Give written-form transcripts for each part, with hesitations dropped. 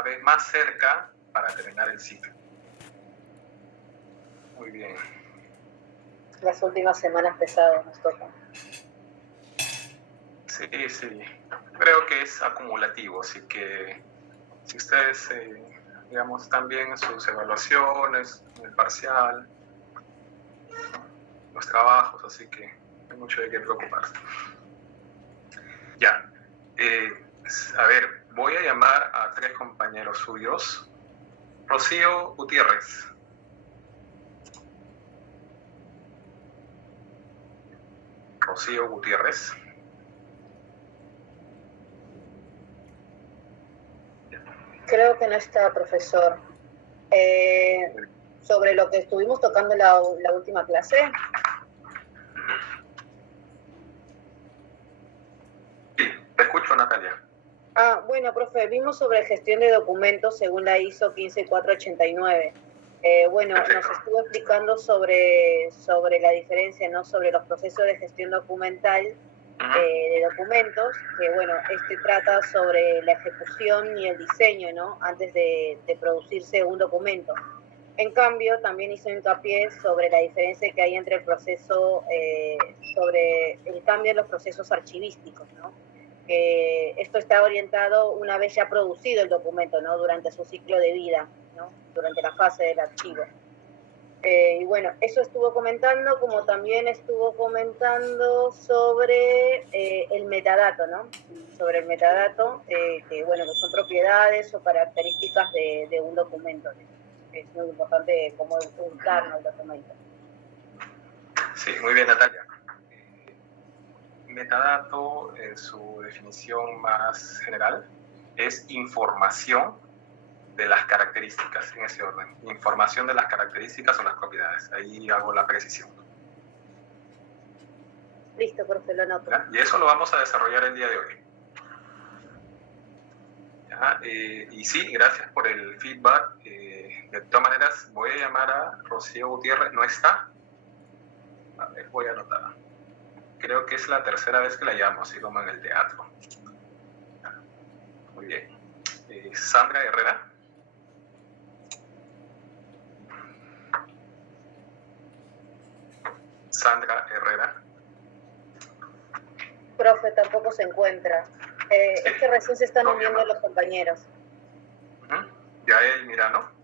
cada vez más cerca para terminar el ciclo. Muy bien. Las últimas semanas pesadas nos tocan. Sí. Creo que es acumulativo, así que si ustedes, digamos, están bien en sus evaluaciones, en el parcial, los trabajos, así que no hay mucho de qué preocuparse. Ya. A ver, voy a llamar a 3 compañeros suyos. Rocío Gutiérrez. Rocío Gutiérrez. Creo que no está, profesor. Sobre lo que estuvimos tocando la última clase. Sí, te escucho, Natalia. Bueno, profe, vimos sobre gestión de documentos según la ISO 15489. Bueno, Perfecto. nos estuvo explicando sobre la diferencia, ¿no? Sobre los procesos de gestión documental de documentos, que bueno, trata sobre la ejecución y el diseño, ¿no? Antes de producirse un documento. En cambio, también hizo hincapié sobre la diferencia que hay entre el proceso, sobre el cambio en los procesos archivísticos, ¿no? Esto está orientado una vez ya producido el documento, ¿no? Durante su ciclo de vida, ¿no? Durante la fase del archivo. Y bueno, eso estuvo comentando, como también estuvo comentando sobre el metadato, ¿no? Sobre el metadato, que bueno, que son propiedades o características de un documento. Es muy importante cómo ubicarnos el documento. Sí, muy bien, Natalia. Metadato, en su definición más general, es información de las características, en ese orden. Información de las características o las propiedades. Ahí hago la precisión. Listo, profe, lo anoto. ¿Ya? Y eso lo vamos a desarrollar el día de hoy. ¿Ya? Y sí, gracias por el feedback. De todas maneras, voy a llamar a Rocío Gutiérrez. ¿No está? A ver, voy a anotar. Creo que es la tercera vez que la llamo, así como en el teatro. Muy bien. Sandra Herrera. Sandra Herrera. Profe, tampoco se encuentra. Es que recién se están uniendo los compañeros. Yael Mirano.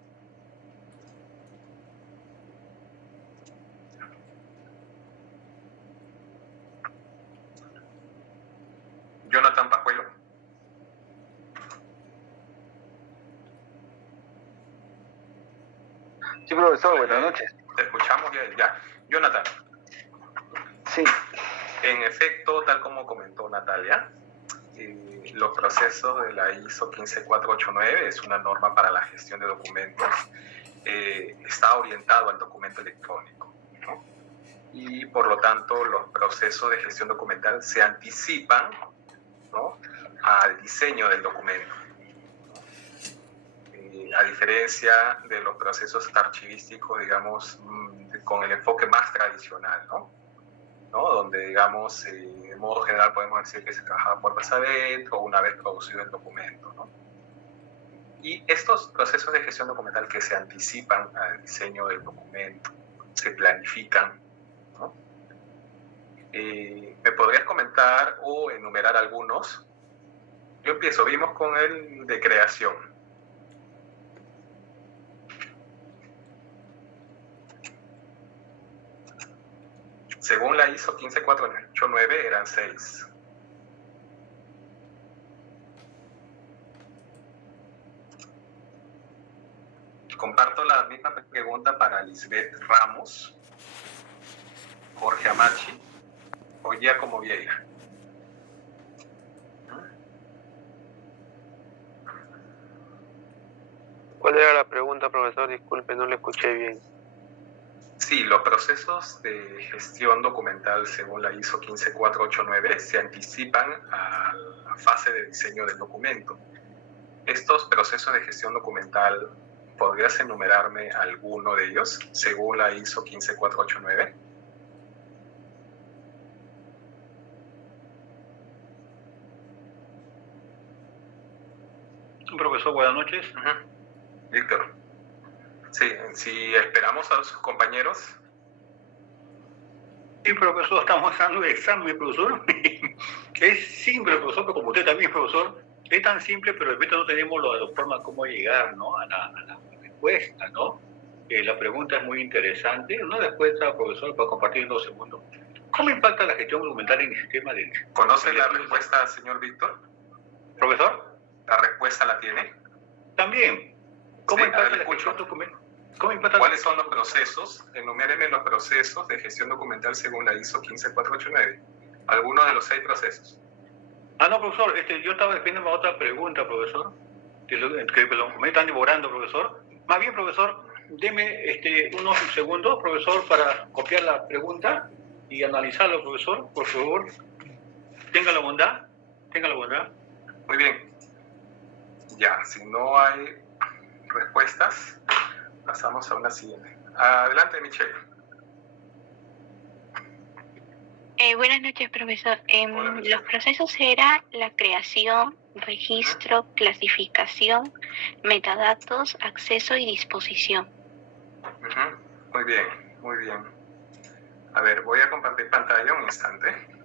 Jonathan Pajuelo. Sí, profesor, buenas noches. Te escuchamos, ya. Jonathan. Sí. En efecto, tal como comentó Natalia, los procesos de la ISO 15489 es una norma para la gestión de documentos. Está orientado al documento electrónico, ¿no? Y por lo tanto los procesos de gestión documental se anticipan, ¿no?, al diseño del documento. A diferencia de los procesos archivísticos, digamos, con el enfoque más tradicional, ¿no? Donde, digamos, de modo general podemos decir que se trabajaba puertas adentro o una vez producido el documento, ¿no? Y estos procesos de gestión documental que se anticipan al diseño del documento, se planifican, ¿no? ¿Me podrías comentar o enumerar algunos? Yo empiezo, vimos con el de creación. Según la ISO 15489 eran 6. Comparto la misma pregunta para Lisbeth Ramos, Jorge Amachi o Giacomo Vieira. ¿Cuál era la pregunta, profesor? Disculpe, no le escuché bien. Sí, los procesos de gestión documental según la ISO 15489 se anticipan a la fase de diseño del documento. Estos procesos de gestión documental, ¿podrías enumerarme alguno de ellos según la ISO 15489? Profesor, buenas noches. Víctor. Sí, si esperamos a sus compañeros. Sí, profesor, estamos dando el examen, profesor. Es simple, profesor, pero como usted también, profesor, es tan simple, pero de repente no tenemos la forma cómo llegar, ¿no? a la respuesta, ¿no? La pregunta es muy interesante. Una respuesta, profesor, para compartir en 2 segundos. ¿Cómo impacta la gestión documental en el sistema de... ¿Conoce la respuesta, señor Víctor? ¿Profesor? ¿La respuesta la tiene? También. ¿Cómo Sí, impacta la gestión documental? ¿Cuáles son los procesos? Enuméreme los procesos de gestión documental según la ISO 15489. ¿Alguno de los 6 procesos? No, profesor, yo estaba refiriéndome a otra pregunta, profesor. Perdón, me están devorando, profesor. Más bien, profesor, deme unos segundos, profesor, para copiar la pregunta y analizarlo, profesor, por favor. Tenga la bondad. Muy bien. Ya, si no hay respuestas, pasamos a una siguiente. Adelante, Michelle. Buenas noches, profesor. Hola, Michelle. Los procesos eran la creación, registro, clasificación, metadatos, acceso y disposición. Muy bien, muy bien. A ver, voy a compartir pantalla un instante.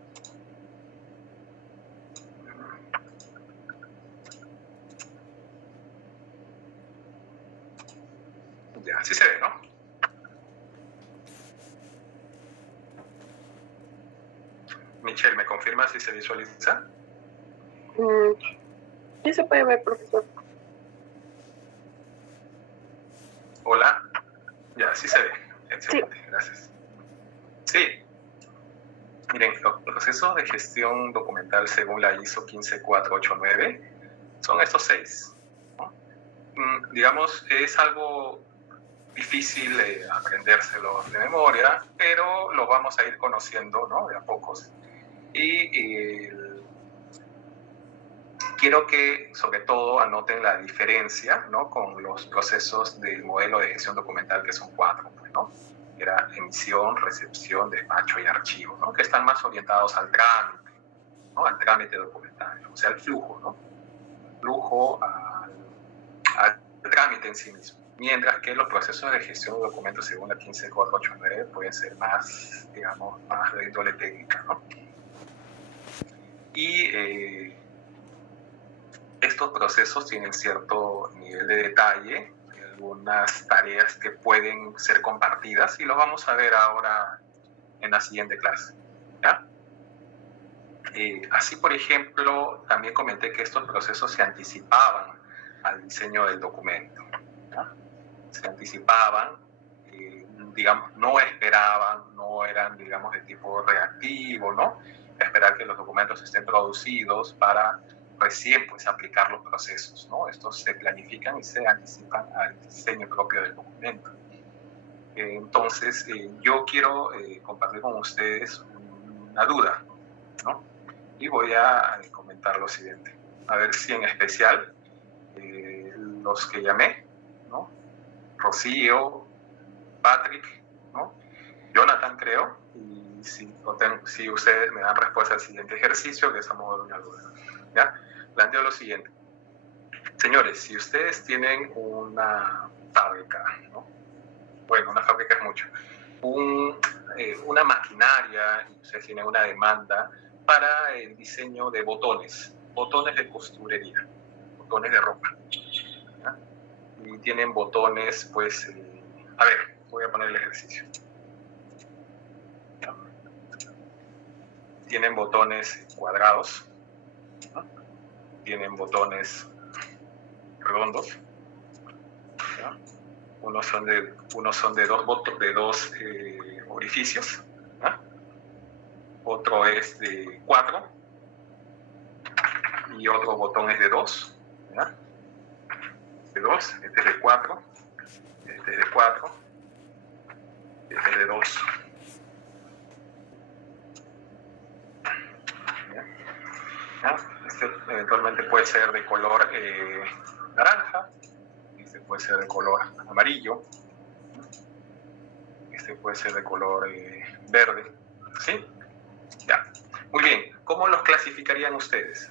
Ya, así se ve, ¿no? Michelle, ¿me confirma si se visualiza? Sí se puede ver, profesor. Hola. Ya, sí se ve. Excelente, sí. Gracias. Sí. Miren, los procesos de gestión documental según la ISO 15489 son estos 6, ¿no? Digamos, es algo difícil aprendérselo de memoria, pero lo vamos a ir conociendo, ¿no? De a pocos. Y quiero que, sobre todo, anoten la diferencia, ¿no? Con los procesos del modelo de gestión documental, que son 4, pues, ¿no? Era emisión, recepción, despacho y archivo, ¿no? Que están más orientados al trámite, ¿no? Al trámite documental, o sea, al flujo, ¿no? Flujo al trámite en sí mismo. Mientras que los procesos de gestión de documentos según la 15489 pueden ser más, digamos, más de índole técnica, ¿no? Y estos procesos tienen cierto nivel de detalle, algunas tareas que pueden ser compartidas y lo vamos a ver ahora en la siguiente clase, ¿ya? Así, por ejemplo, también comenté que estos procesos se anticipaban al diseño del documento, ¿ya? Se anticipaban, digamos, no esperaban, no eran, digamos, de tipo reactivo, ¿no? Esperar que los documentos estén producidos para recién, pues, aplicar los procesos, ¿no? Estos se planifican y se anticipan al diseño propio del documento. Entonces, yo quiero compartir con ustedes una duda, ¿no? Y voy a comentar lo siguiente. A ver si en especial los que llamé, ¿no? Rocío, Patrick, ¿no? Jonathan, creo, y si ustedes me dan respuesta al siguiente ejercicio, que es a modo de una duda, ¿ya? Planteo lo siguiente. Señores, si ustedes tienen una fábrica, ¿no? Bueno, una fábrica es mucho, una maquinaria, y ustedes tienen una demanda para el diseño de botones de costurería, botones de ropa, ¿ya? Y tienen botones, pues, a ver, voy a poner el ejercicio. ¿Ya? Tienen botones cuadrados, ¿no? Tienen botones redondos, ¿ya? Unos son de dos orificios, ¿ya? Otro es de 4 y otro botón es de 2, ¿ya? De 2, este es de 4, este es de 4, este es de 2. ¿Ya? Este eventualmente puede ser de color naranja, este puede ser de color amarillo, este puede ser de color verde, ¿sí? Ya, muy bien. ¿Cómo los clasificarían ustedes?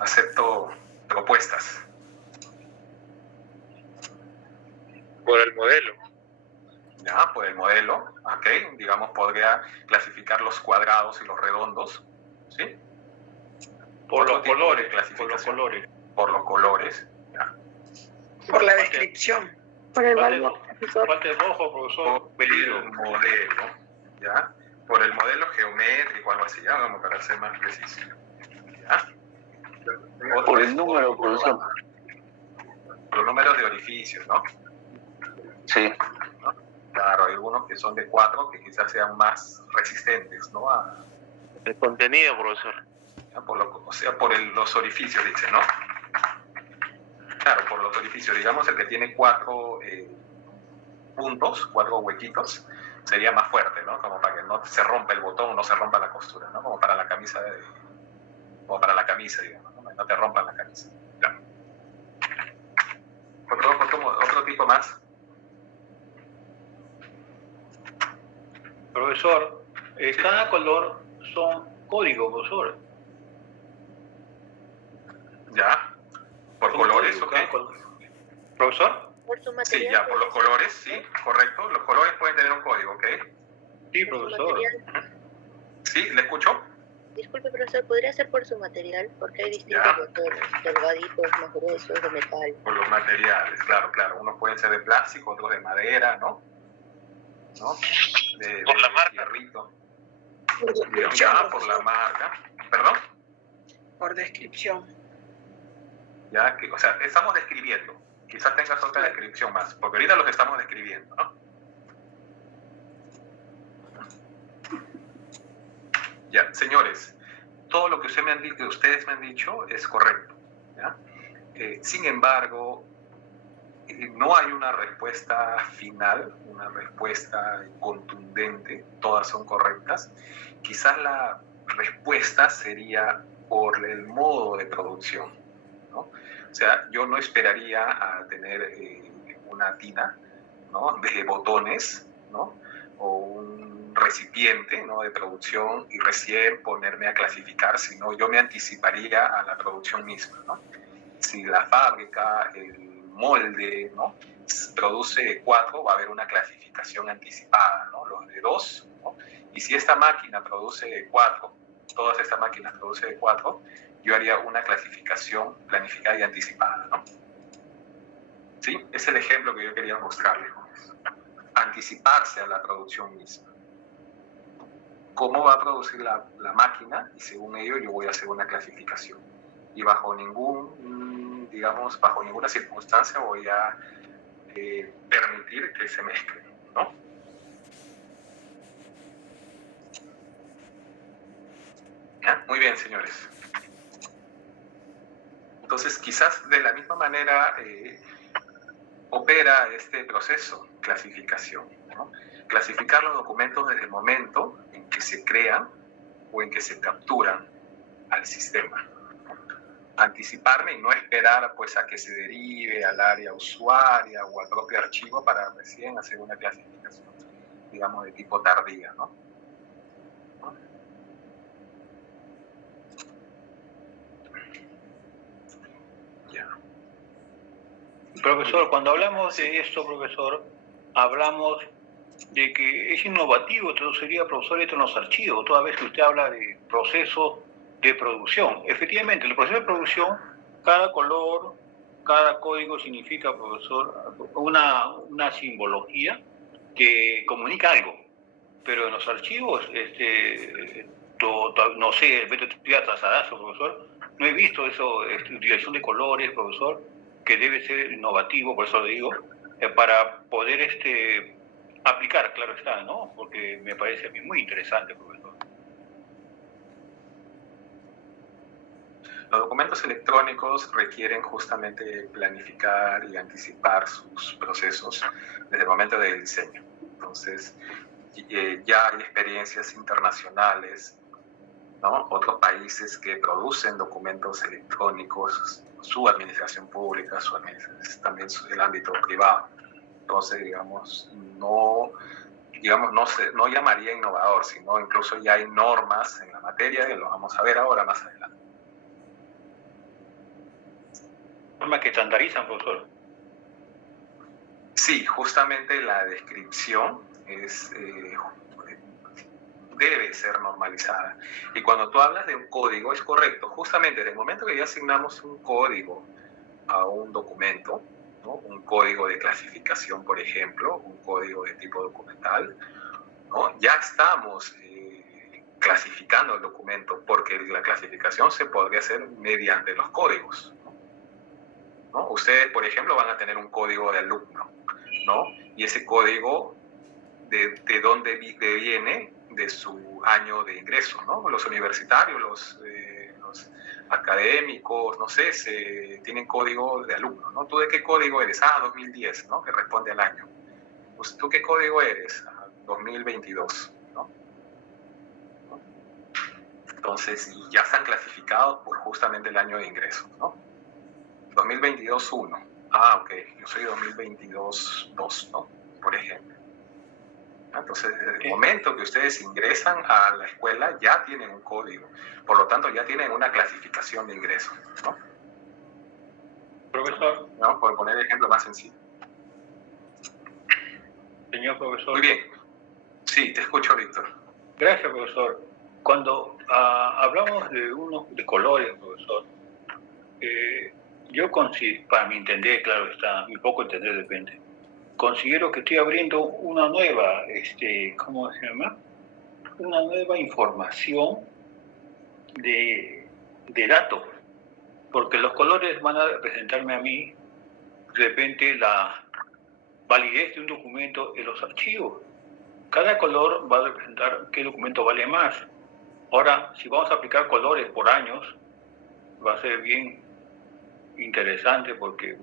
Acepto propuestas. Por el modelo. Ya, por el modelo, ok, digamos, podría clasificar los cuadrados y los redondos, ¿sí? Por los Otro tipo de colores, clasificación. Por los colores, ya. Por la descripción. Por el Parte, valor, profesor. parte rojo, profesor. Por el modelo, ¿ya? Por el modelo geométrico, algo así, ya, vamos para ser más preciso. ¿Ya? Por el número, profesor. Los números de orificios, ¿no? Sí. Claro, hay algunos que son de 4 que quizás sean más resistentes, ¿no? El contenido, profesor. ¿Ya? Por los orificios, dice, ¿no? Claro, por los orificios. Digamos, el que tiene 4 puntos, 4 huequitos, sería más fuerte, ¿no? Como para que no se rompa el botón, no se rompa la costura, ¿no? Como para la camisa, digamos, ¿no? No te rompan la camisa. Ya. Otro tipo más. Profesor, cada color son códigos, profesor. ¿Ya? ¿Por Son colores o códigos, qué? cada color. Profesor, Por su Sí, material. ya, por los colores, sí, correcto. Los colores pueden tener un código, ¿ok? sí, por su profesor. material. Sí, ¿le escucho? Disculpe, profesor, ¿podría ser por su material? Porque hay distintos Ya. botones, delgaditos, más gruesos, de metal. Por los materiales, claro, claro. Unos pueden ser de plástico, otros de madera, ¿no? Por la marca. Hierrito. Por descripción, Ya, por profesor. la marca. ¿Perdón? Por descripción. Ya, o sea, estamos describiendo. Quizás tengas otra descripción más, porque ahorita los estamos describiendo, ¿no? Ya, señores, todo lo que ustedes me han dicho es correcto, ¿ya? Sin embargo, no hay una respuesta final, una respuesta contundente, todas son correctas. Quizás la respuesta sería por el modo de producción, ¿no? O sea, yo no esperaría a tener una tina, ¿no?, de botones, ¿no?, o un recipiente, ¿no?, de producción y recién ponerme a clasificar, sino yo me anticiparía a la producción misma, ¿no? Si la fábrica, el molde, ¿no?, produce 4, va a haber una clasificación anticipada, ¿no?, los de 2, ¿no? Y si esta máquina produce 4, todas estas máquinas producen 4, yo haría una clasificación planificada y anticipada, ¿no? ¿Sí? Es el ejemplo que yo quería mostrarles con eso. Anticiparse a la producción misma. ¿Cómo va a producir la máquina? Y según ello yo voy a hacer una clasificación. Y bajo ninguna circunstancia voy a permitir que se mezclen, ¿no? ¿Ya? Muy bien, señores. Entonces, quizás de la misma manera opera este proceso, clasificación, ¿no? Clasificar los documentos desde el momento en que se crean o en que se capturan al sistema, ¿no? Anticiparme y no esperar pues a que se derive al área usuaria o al propio archivo para recién hacer una clasificación, digamos, de tipo tardía, ¿no? Ya. Profesor, cuando hablamos de esto, profesor, hablamos de que es innovativo, todo sería, profesor, esto en los archivos, toda vez que usted habla de proceso de producción. Efectivamente, el proceso de producción, cada color, cada código significa, profesor, una simbología que comunica algo. Pero en los archivos, no sé, estoy atrasadazo, profesor, no he visto eso, utilización de colores, profesor, que debe ser innovativo, por eso lo digo, para poder aplicar, claro está, ¿no? Porque me parece a mí muy interesante, profesor. Los documentos electrónicos requieren justamente planificar y anticipar sus procesos desde el momento del diseño. Entonces, ya hay experiencias internacionales, ¿no? Otros países que producen documentos electrónicos, su administración pública, también el ámbito privado. Entonces, digamos, no llamaría innovador, sino incluso ya hay normas en la materia, que lo vamos a ver ahora más adelante. normas que estandarizan, profesor. Sí, justamente la descripción debe ser normalizada. Y cuando tú hablas de un código, es correcto. Justamente desde el momento que ya asignamos un código a un documento, ¿no? Un código de clasificación, por ejemplo, un código de tipo documental, ¿no? Ya estamos clasificando el documento, porque la clasificación se podría hacer mediante los códigos, ¿no? Ustedes, por ejemplo, van a tener un código de alumno, ¿no? Y ese código, ¿de dónde viene? De su año de ingreso, ¿no? Los universitarios, los académicos, no sé, tienen código de alumno, ¿no? ¿Tú de qué código eres? 2010, ¿no? Que responde al año. Pues, ¿tú qué código eres? 2022, ¿no? Entonces, ya están clasificados por justamente el año de ingreso, ¿no? 2022-1. Ok, yo soy 2022-2, ¿no? Por ejemplo. Entonces, desde el momento que ustedes ingresan a la escuela, ya tienen un código. Por lo tanto, ya tienen una clasificación de ingreso, ¿no? Profesor. ¿No? Por poner el ejemplo más sencillo. Señor profesor. Muy bien. Sí, te escucho, Víctor. Gracias, profesor. Cuando hablamos de colores, profesor, yo considero, para mi entender, claro está, mi poco entender depende, considero que estoy abriendo una nueva, ¿cómo se llama? Una nueva información de datos, porque los colores van a representarme a mí, de repente, la validez de un documento en los archivos. Cada color va a representar qué documento vale más. Ahora, si vamos a aplicar colores por años, va a ser bien interesante porque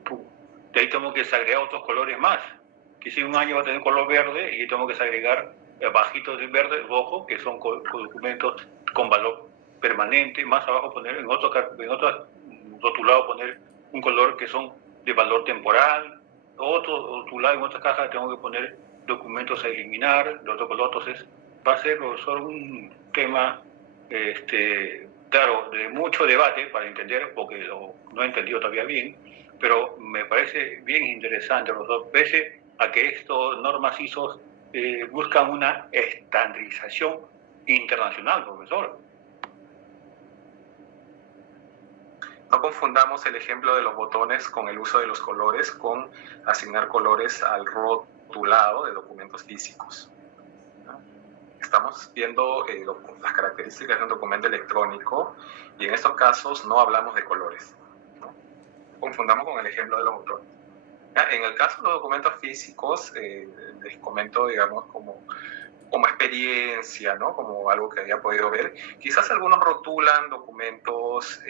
de ahí tengo que desagregar otros colores más. Que si un año va a tener color verde y tengo que desagregar bajitos de verde, rojo, que son documentos con valor permanente. Más abajo poner en otro rotulado poner un color que son de valor temporal. Otro rotulado en otra caja tengo que poner documentos a eliminar de otro color. Entonces va a ser, profesor, un tema claro, de mucho debate para entender, porque no he entendido todavía bien, pero me parece bien interesante, profesor, pese a que estas normas ISO buscan una estandarización internacional, profesor. No confundamos el ejemplo de los botones con el uso de los colores con asignar colores al rotulado de documentos físicos. Estamos viendo las características de un documento electrónico y en estos casos no hablamos de colores, ¿no? Confundamos con el ejemplo de los botones. En el caso de los documentos físicos, les comento, digamos, como experiencia, ¿no? Como algo que había podido ver. Quizás algunos rotulan documentos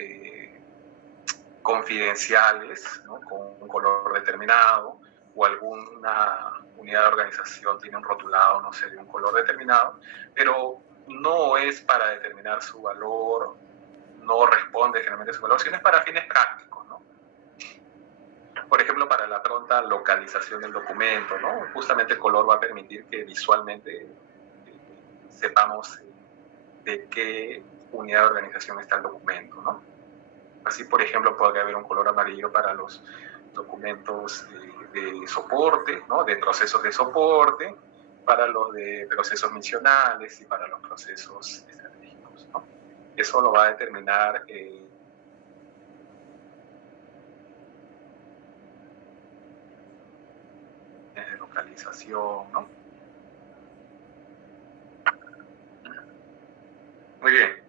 confidenciales, ¿no? Con un color determinado, o alguna unidad de organización tiene un rotulado, no sé, de un color determinado, pero no es para determinar su valor, no responde generalmente a su valor, sino es para fines prácticos, ¿no? Por ejemplo, para la pronta localización del documento, ¿no? Justamente el color va a permitir que visualmente sepamos de qué unidad de organización está el documento, ¿no? Así, por ejemplo, podría haber un color amarillo para los documentos de soporte, ¿no? De procesos de soporte, para los de procesos misionales y para los procesos estratégicos, ¿no? Eso lo va a determinar localización, ¿no? Muy bien.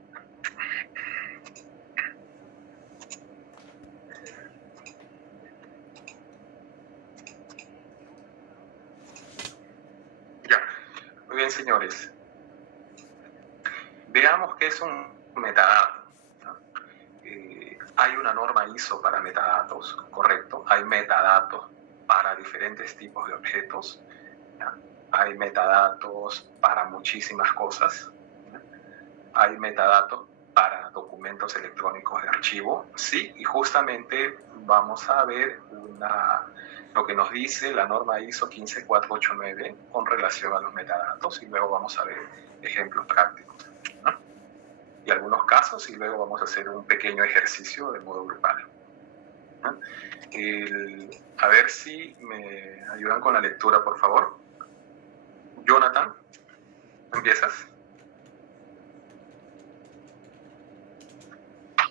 Muy bien, señores. Veamos qué es un metadato, ¿no? Hay una norma ISO para metadatos, correcto. Hay metadatos para diferentes tipos de objetos, ¿ya? Hay metadatos para muchísimas cosas, ¿ya? Hay metadatos para documentos electrónicos de archivo, sí, y justamente vamos a ver lo que nos dice la norma ISO 15489 con relación a los metadatos, y luego vamos a ver ejemplos prácticos, ¿no? Y algunos casos, y luego vamos a hacer un pequeño ejercicio de modo grupal, ¿no? A ver si me ayudan con la lectura, por favor. Jonathan, ¿empiezas?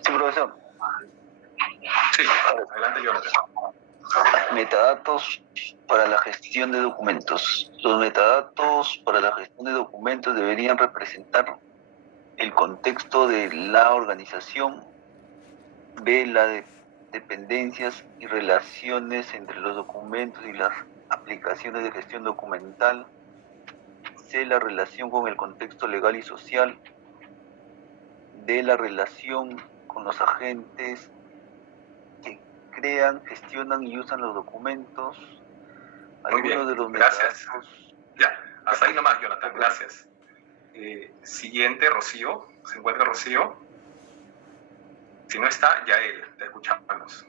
Sí, profesor. Sí, adelante, Jonathan. Metadatos para la gestión de documentos. Los metadatos para la gestión de documentos deberían representar el contexto de la organización, B, las dependencias y relaciones entre los documentos y las aplicaciones de gestión documental, C, la relación con el contexto legal y social, D, la relación con los agentes que crean, gestionan y usan los documentos. Muy bien, Algunos de los gracias. metadatos. Ya, hasta ahí nomás, Jonathan, gracias. Siguiente, Rocío. ¿Se encuentra Rocío? Si no está, Yael, te escuchamos.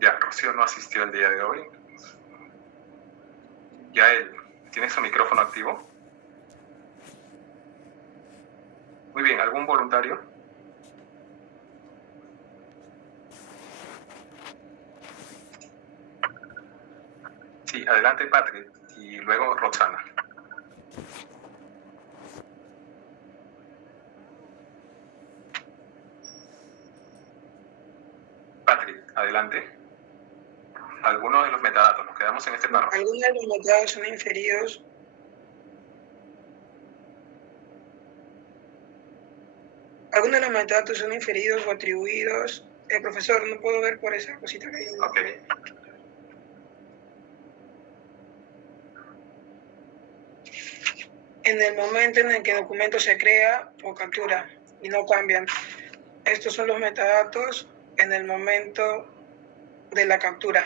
Ya, Rocío no asistió el día de hoy. Yael, ¿tienes su micrófono activo? Muy bien, ¿algún voluntario? Sí, adelante, Patrick, y luego Roxana. Patrick, adelante. Algunos de los metadatos, nos quedamos en este párrafo. Algunos de los metadatos son inferidos. Algunos de los metadatos son inferidos o atribuidos. Profesor, no puedo ver por esa cosita que hay. Ok. En el momento en el que el documento se crea o captura y no cambian. Estos son los metadatos en el momento de la captura.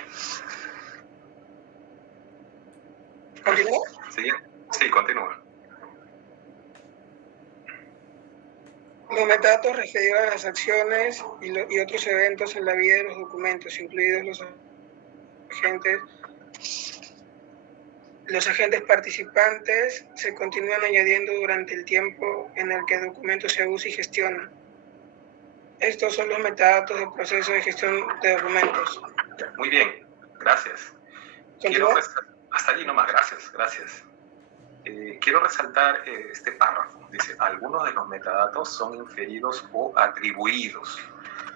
¿Continúo? Sí, continúa. Los metadatos referidos a las acciones y otros eventos en la vida de los documentos, incluidos los agentes participantes, se continúan añadiendo durante el tiempo en el que el documento se usa y gestiona. Estos son los metadatos del proceso de gestión de documentos. Muy bien, gracias. Hasta allí nomás, gracias. Quiero resaltar este párrafo. Dice, algunos de los metadatos son inferidos o atribuidos.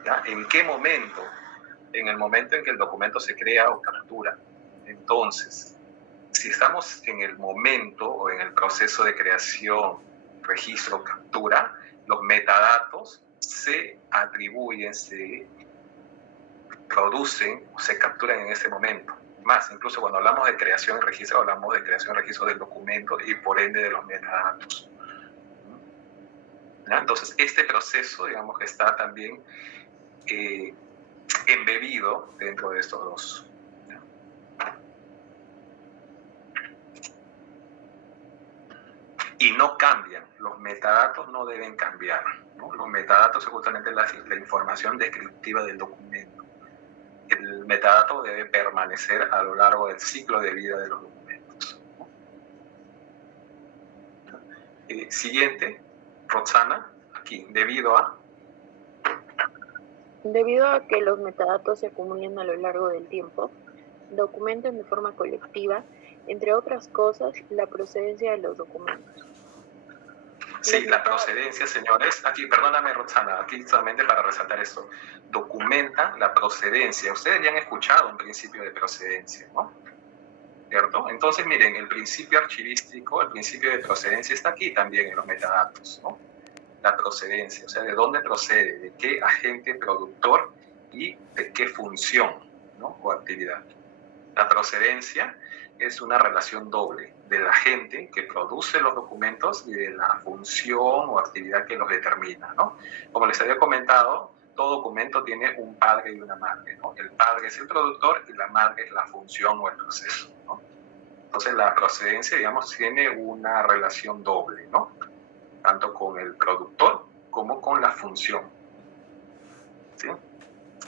¿Ya? ¿En qué momento? En el momento en que el documento se crea o captura. Entonces, si estamos en el momento o en el proceso de creación, registro, captura, los metadatos se atribuyen, se producen o se capturan en ese momento. Más, incluso cuando hablamos de creación y registro, hablamos de creación y registro del documento y por ende de los metadatos. ¿Ya? Entonces, este proceso, digamos que está también embebido dentro de estos dos. ¿Ya? Y no cambian, los metadatos no deben cambiar, ¿no? Los metadatos es justamente la información descriptiva del documento. El metadato debe permanecer a lo largo del ciclo de vida de los documentos. Siguiente, Roxana, aquí, Debido a que los metadatos se acumulan a lo largo del tiempo, documentan de forma colectiva, entre otras cosas, la procedencia de los documentos. Sí, la procedencia, señores. Aquí, perdóname, Roxana, aquí solamente para resaltar esto. Documenta la procedencia. Ustedes ya han escuchado un principio de procedencia, ¿no? ¿Cierto? Entonces, miren, el principio archivístico, el principio de procedencia está aquí también en los metadatos, ¿no? La procedencia, o sea, de dónde procede, de qué agente productor y de qué función, ¿no? O actividad. La procedencia es una relación doble del agente que produce los documentos y de la función o actividad que los determina, ¿no? Como les había comentado, todo documento tiene un padre y una madre, ¿no? El padre es el productor y la madre es la función o el proceso, ¿no? Entonces la procedencia, digamos, tiene una relación doble, ¿no? Tanto con el productor como con la función, ¿sí?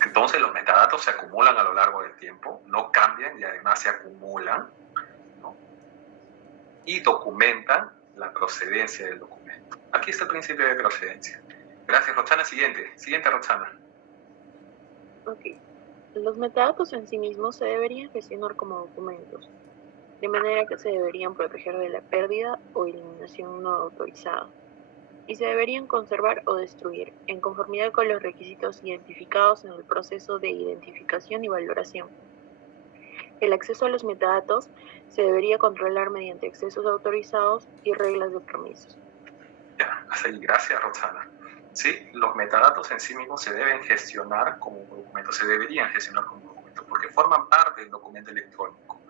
Entonces los metadatos se acumulan a lo largo del tiempo, no cambian y además se acumulan, ¿no? y documentan la procedencia del documento. Aquí está el principio de procedencia. Gracias, Roxana. Siguiente, Roxana. Ok. Los metadatos en sí mismos se deberían gestionar como documentos, de manera que se deberían proteger de la pérdida o eliminación no autorizada, y se deberían conservar o destruir en conformidad con los requisitos identificados en el proceso de identificación y valoración. El acceso a los metadatos se debería controlar mediante accesos autorizados y reglas de permisos. Ya, hasta ahí. Gracias, Roxana. Sí, los metadatos en sí mismos se deben gestionar como documentos, se deberían gestionar como documentos, porque forman parte del documento electrónico.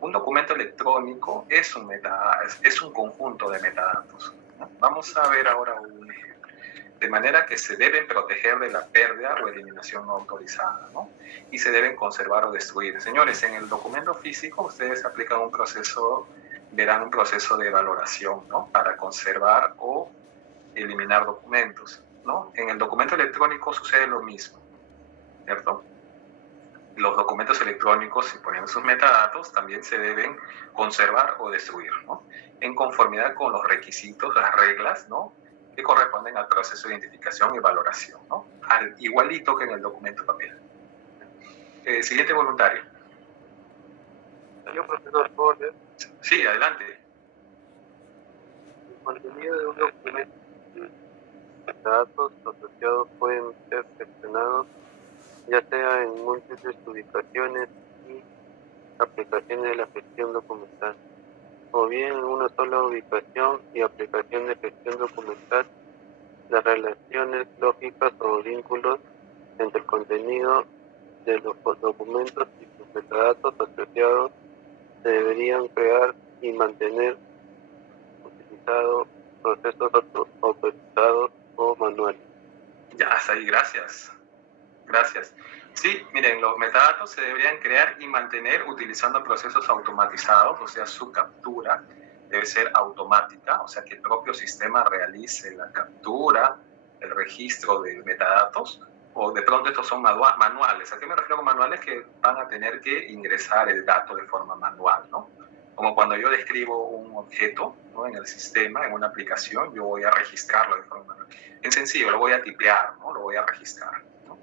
Un documento electrónico es un conjunto de metadatos, ¿no? Vamos a ver ahora un ejemplo. De manera que se deben proteger de la pérdida o eliminación no autorizada, ¿no? Y se deben conservar o destruir. Señores, en el documento físico ustedes aplican verán un proceso de valoración, ¿no? Para conservar o eliminar documentos, ¿no? En el documento electrónico sucede lo mismo, ¿cierto? Los documentos electrónicos, si ponen sus metadatos, también se deben conservar o destruir, ¿no? En conformidad con los requisitos, las reglas, ¿no? Que corresponden al proceso de identificación y valoración, ¿no? Igualito que en el documento papel. Siguiente voluntario. Yo, profesor Borges, Sí, adelante. el contenido de un documento, los datos asociados pueden ser gestionados ya sea en múltiples ubicaciones y aplicaciones de la gestión documental, o bien en una sola ubicación y aplicación de gestión documental. Las relaciones lógicas o vínculos entre el contenido de los documentos y sus metadatos asociados se deberían crear y mantener utilizando procesos autorizados o manuales. Ya, hasta ahí, gracias. Gracias. Sí, miren, los metadatos se deberían crear y mantener utilizando procesos automatizados, o sea, su captura debe ser automática, o sea, que el propio sistema realice la captura, el registro de metadatos, o de pronto estos son manuales. ¿A qué me refiero con manuales? Que van a tener que ingresar el dato de forma manual, ¿no? Como cuando yo describo un objeto, ¿no? En el sistema, en una aplicación, yo voy a registrarlo de forma manual. En sencillo, lo voy a tipear, ¿no? Lo voy a registrar, ¿no?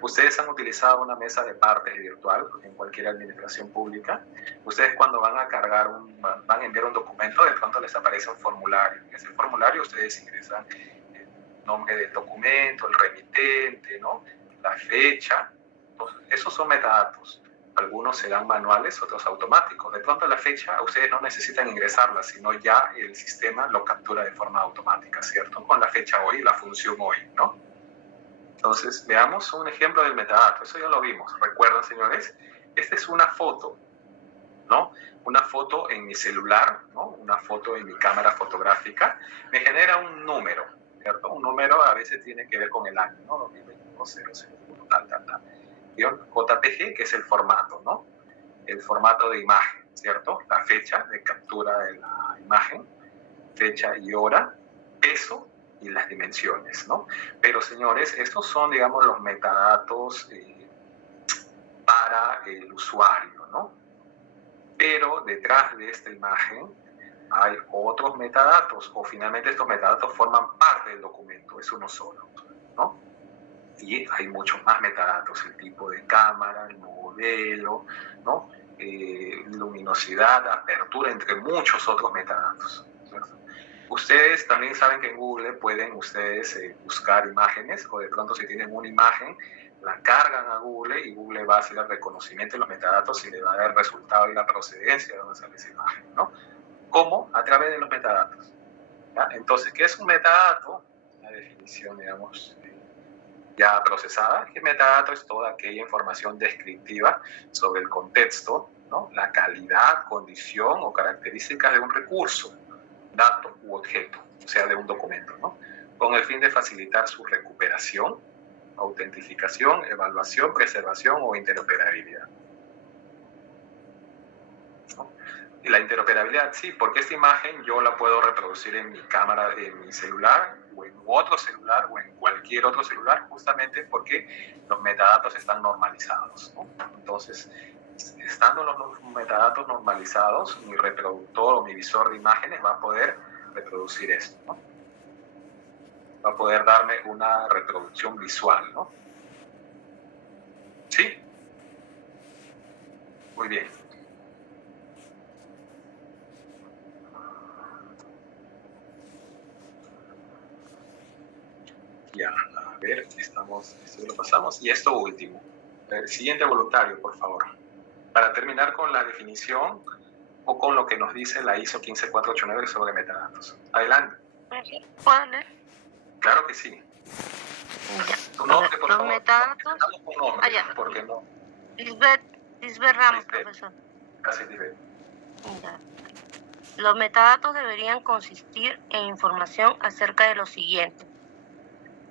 Ustedes han utilizado una mesa de partes virtual en cualquier administración pública. Ustedes cuando van a cargar, van a enviar un documento, de pronto les aparece un formulario. En ese formulario ustedes ingresan el nombre del documento, el remitente, ¿no? La fecha. Entonces, esos son metadatos. Algunos serán manuales, otros automáticos. De pronto la fecha ustedes no necesitan ingresarla, sino ya el sistema lo captura de forma automática, ¿cierto? Con la fecha hoy, la función hoy, ¿no? Entonces, veamos un ejemplo del metadato. Eso ya lo vimos. ¿Recuerdan, señores? Esta es una foto, ¿no? Una foto en mi celular, ¿no? Una foto en mi cámara fotográfica. Me genera un número, ¿cierto? Un número a veces tiene que ver con el año, ¿no? 2021, tal. JPG, que es el formato, ¿no? El formato de imagen, ¿cierto? La fecha de captura de la imagen, fecha y hora, peso, y las dimensiones, ¿no? Pero, señores, estos son, digamos, los metadatos para el usuario, ¿no? Pero detrás de esta imagen hay otros metadatos, o finalmente estos metadatos forman parte del documento, es uno solo, ¿no? Y hay muchos más metadatos, el tipo de cámara, el modelo, ¿no? Luminosidad, apertura, entre muchos otros metadatos, ¿cierto? Ustedes también saben que en Google pueden ustedes buscar imágenes, o de pronto si tienen una imagen, la cargan a Google y Google va a hacer el reconocimiento de los metadatos y le va a dar el resultado y la procedencia de donde sale esa imagen, ¿no? ¿Cómo? A través de los metadatos, ¿ya? Entonces, ¿qué es un metadato? La definición, digamos, ya procesada, que metadato es toda aquella información descriptiva sobre el contexto, ¿no? La calidad, condición o características de un recurso, dato u objeto, o sea, de un documento, ¿no? Con el fin de facilitar su recuperación, autentificación, evaluación, preservación o interoperabilidad, ¿no? Y la interoperabilidad, sí, porque esta imagen yo la puedo reproducir en mi cámara, en mi celular, o en otro celular, o en cualquier otro celular, justamente porque los metadatos están normalizados, ¿no? Entonces, estando los metadatos normalizados, mi reproductor o mi visor de imágenes va a poder reproducir esto, ¿no? Va a poder darme una reproducción visual, ¿no? ¿Sí? Muy bien. Ya, a ver, esto lo pasamos. Y esto último. El siguiente voluntario, por favor. Para terminar con la definición o con lo que nos dice la ISO 15489 sobre metadatos. Adelante. ¿Puedo leer? Claro que sí. Ya. Tu nombre, por Los favor. metadatos. Tu nombre, Ya. porque no. Lisbeth Ramos, Lisbeth. profesor. Gracias, Lisbeth. Ya. Los metadatos deberían consistir en información acerca de lo siguiente.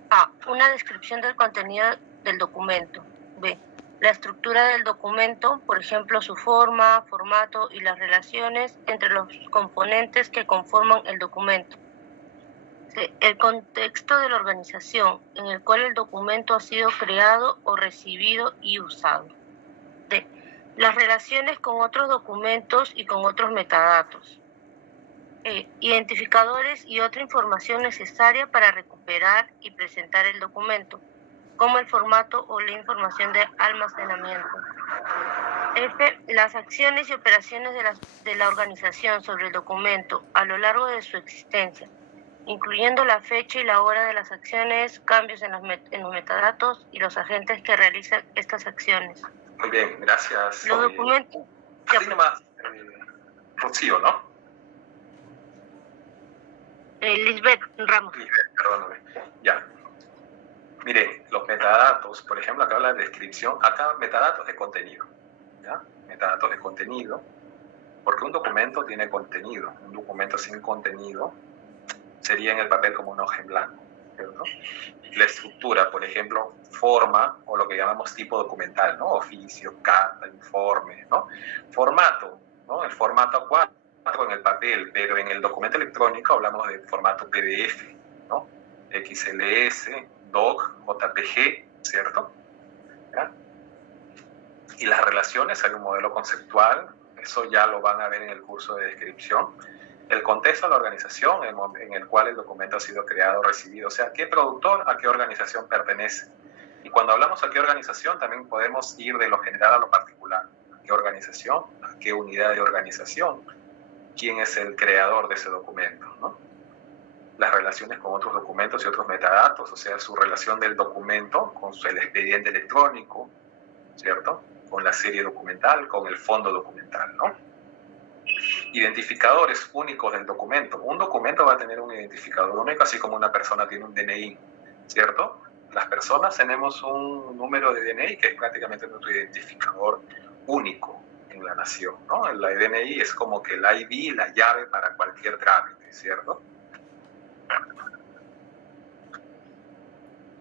A. Una descripción del contenido del documento. B. La estructura del documento, por ejemplo, su forma, formato y las relaciones entre los componentes que conforman el documento. C. El contexto de la organización en el cual el documento ha sido creado o recibido y usado. D. Las relaciones con otros documentos y con otros metadatos. E. Identificadores y otra información necesaria para recuperar y presentar el documento, como el formato o la información de almacenamiento. F. Las acciones y operaciones de la organización sobre el documento a lo largo de su existencia, incluyendo la fecha y la hora de las acciones, cambios en los metadatos y los agentes que realizan estas acciones. Muy bien, gracias. Los documentos... Así nomás, Rocío, ¿no? Lisbeth Ramos. Lisbeth, perdóname. Ya. Miren, los metadatos, por ejemplo, acá habla de descripción, acá metadatos de contenido, ¿ya? Metadatos de contenido, porque un documento tiene contenido. Un documento sin contenido sería en el papel como una hoja en blanco, ¿cierto? La estructura, por ejemplo, forma o lo que llamamos tipo documental, ¿no? Oficio, carta, informe, ¿no? Formato, ¿no? El formato A4 en el papel, pero en el documento electrónico hablamos de formato PDF, ¿no? XLS, DOC, JPG, ¿cierto? ¿Ya? Y las relaciones, hay un modelo conceptual, eso ya lo van a ver en el curso de descripción. El contexto de la organización en el cual el documento ha sido creado, recibido, o sea, qué productor, a qué organización pertenece. Y cuando hablamos a qué organización, también podemos ir de lo general a lo particular. ¿A qué organización? ¿A qué unidad de organización? ¿Quién es el creador de ese documento, ¿no? Las relaciones con otros documentos y otros metadatos, o sea, su relación del documento con el expediente electrónico, ¿cierto? Con la serie documental, con el fondo documental, ¿no? Identificadores únicos del documento. Un documento va a tener un identificador único, así como una persona tiene un DNI, ¿cierto? Las personas tenemos un número de DNI que es prácticamente nuestro identificador único en la nación, ¿no? El DNI es como que el ID, la llave para cualquier trámite, ¿cierto?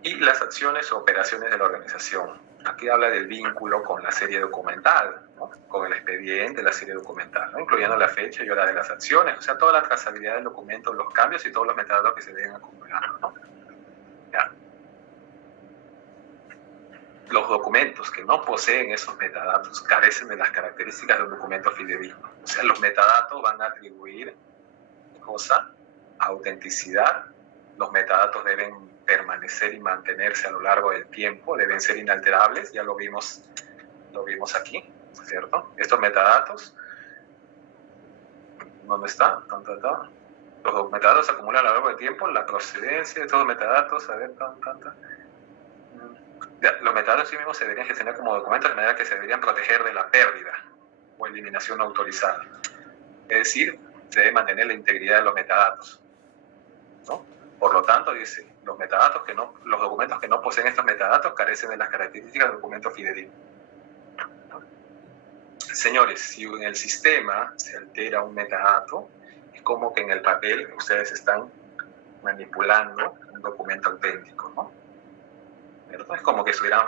Y las acciones o operaciones de la organización. Aquí habla del vínculo con la serie documental, ¿no? Con el expediente, la serie documental, ¿no? Incluyendo la fecha y hora de las acciones, o sea, toda la trazabilidad del documento, los cambios y todos los metadatos que se deben acumular, ¿no? Ya. Los documentos que no poseen esos metadatos carecen de las características de un documento fidedigno. O sea, los metadatos van a atribuir cosa, autenticidad. Los metadatos deben permanecer y mantenerse a lo largo del tiempo, deben ser inalterables, ya lo vimos aquí, ¿cierto? Estos metadatos, ¿dónde está? Los metadatos se acumulan a lo largo del tiempo, la procedencia de estos metadatos, a ver, los metadatos sí mismos se deberían gestionar como documentos de manera que se deberían proteger de la pérdida o eliminación autorizada. Es decir, se debe mantener la integridad de los metadatos, ¿no? Por lo tanto, dice, los documentos que no poseen estos metadatos carecen de las características del documento fidedigno. Señores, si en el sistema se altera un metadato, es como que en el papel ustedes están manipulando un documento auténtico, ¿no? ¿Verdad? Es como que estuvieran,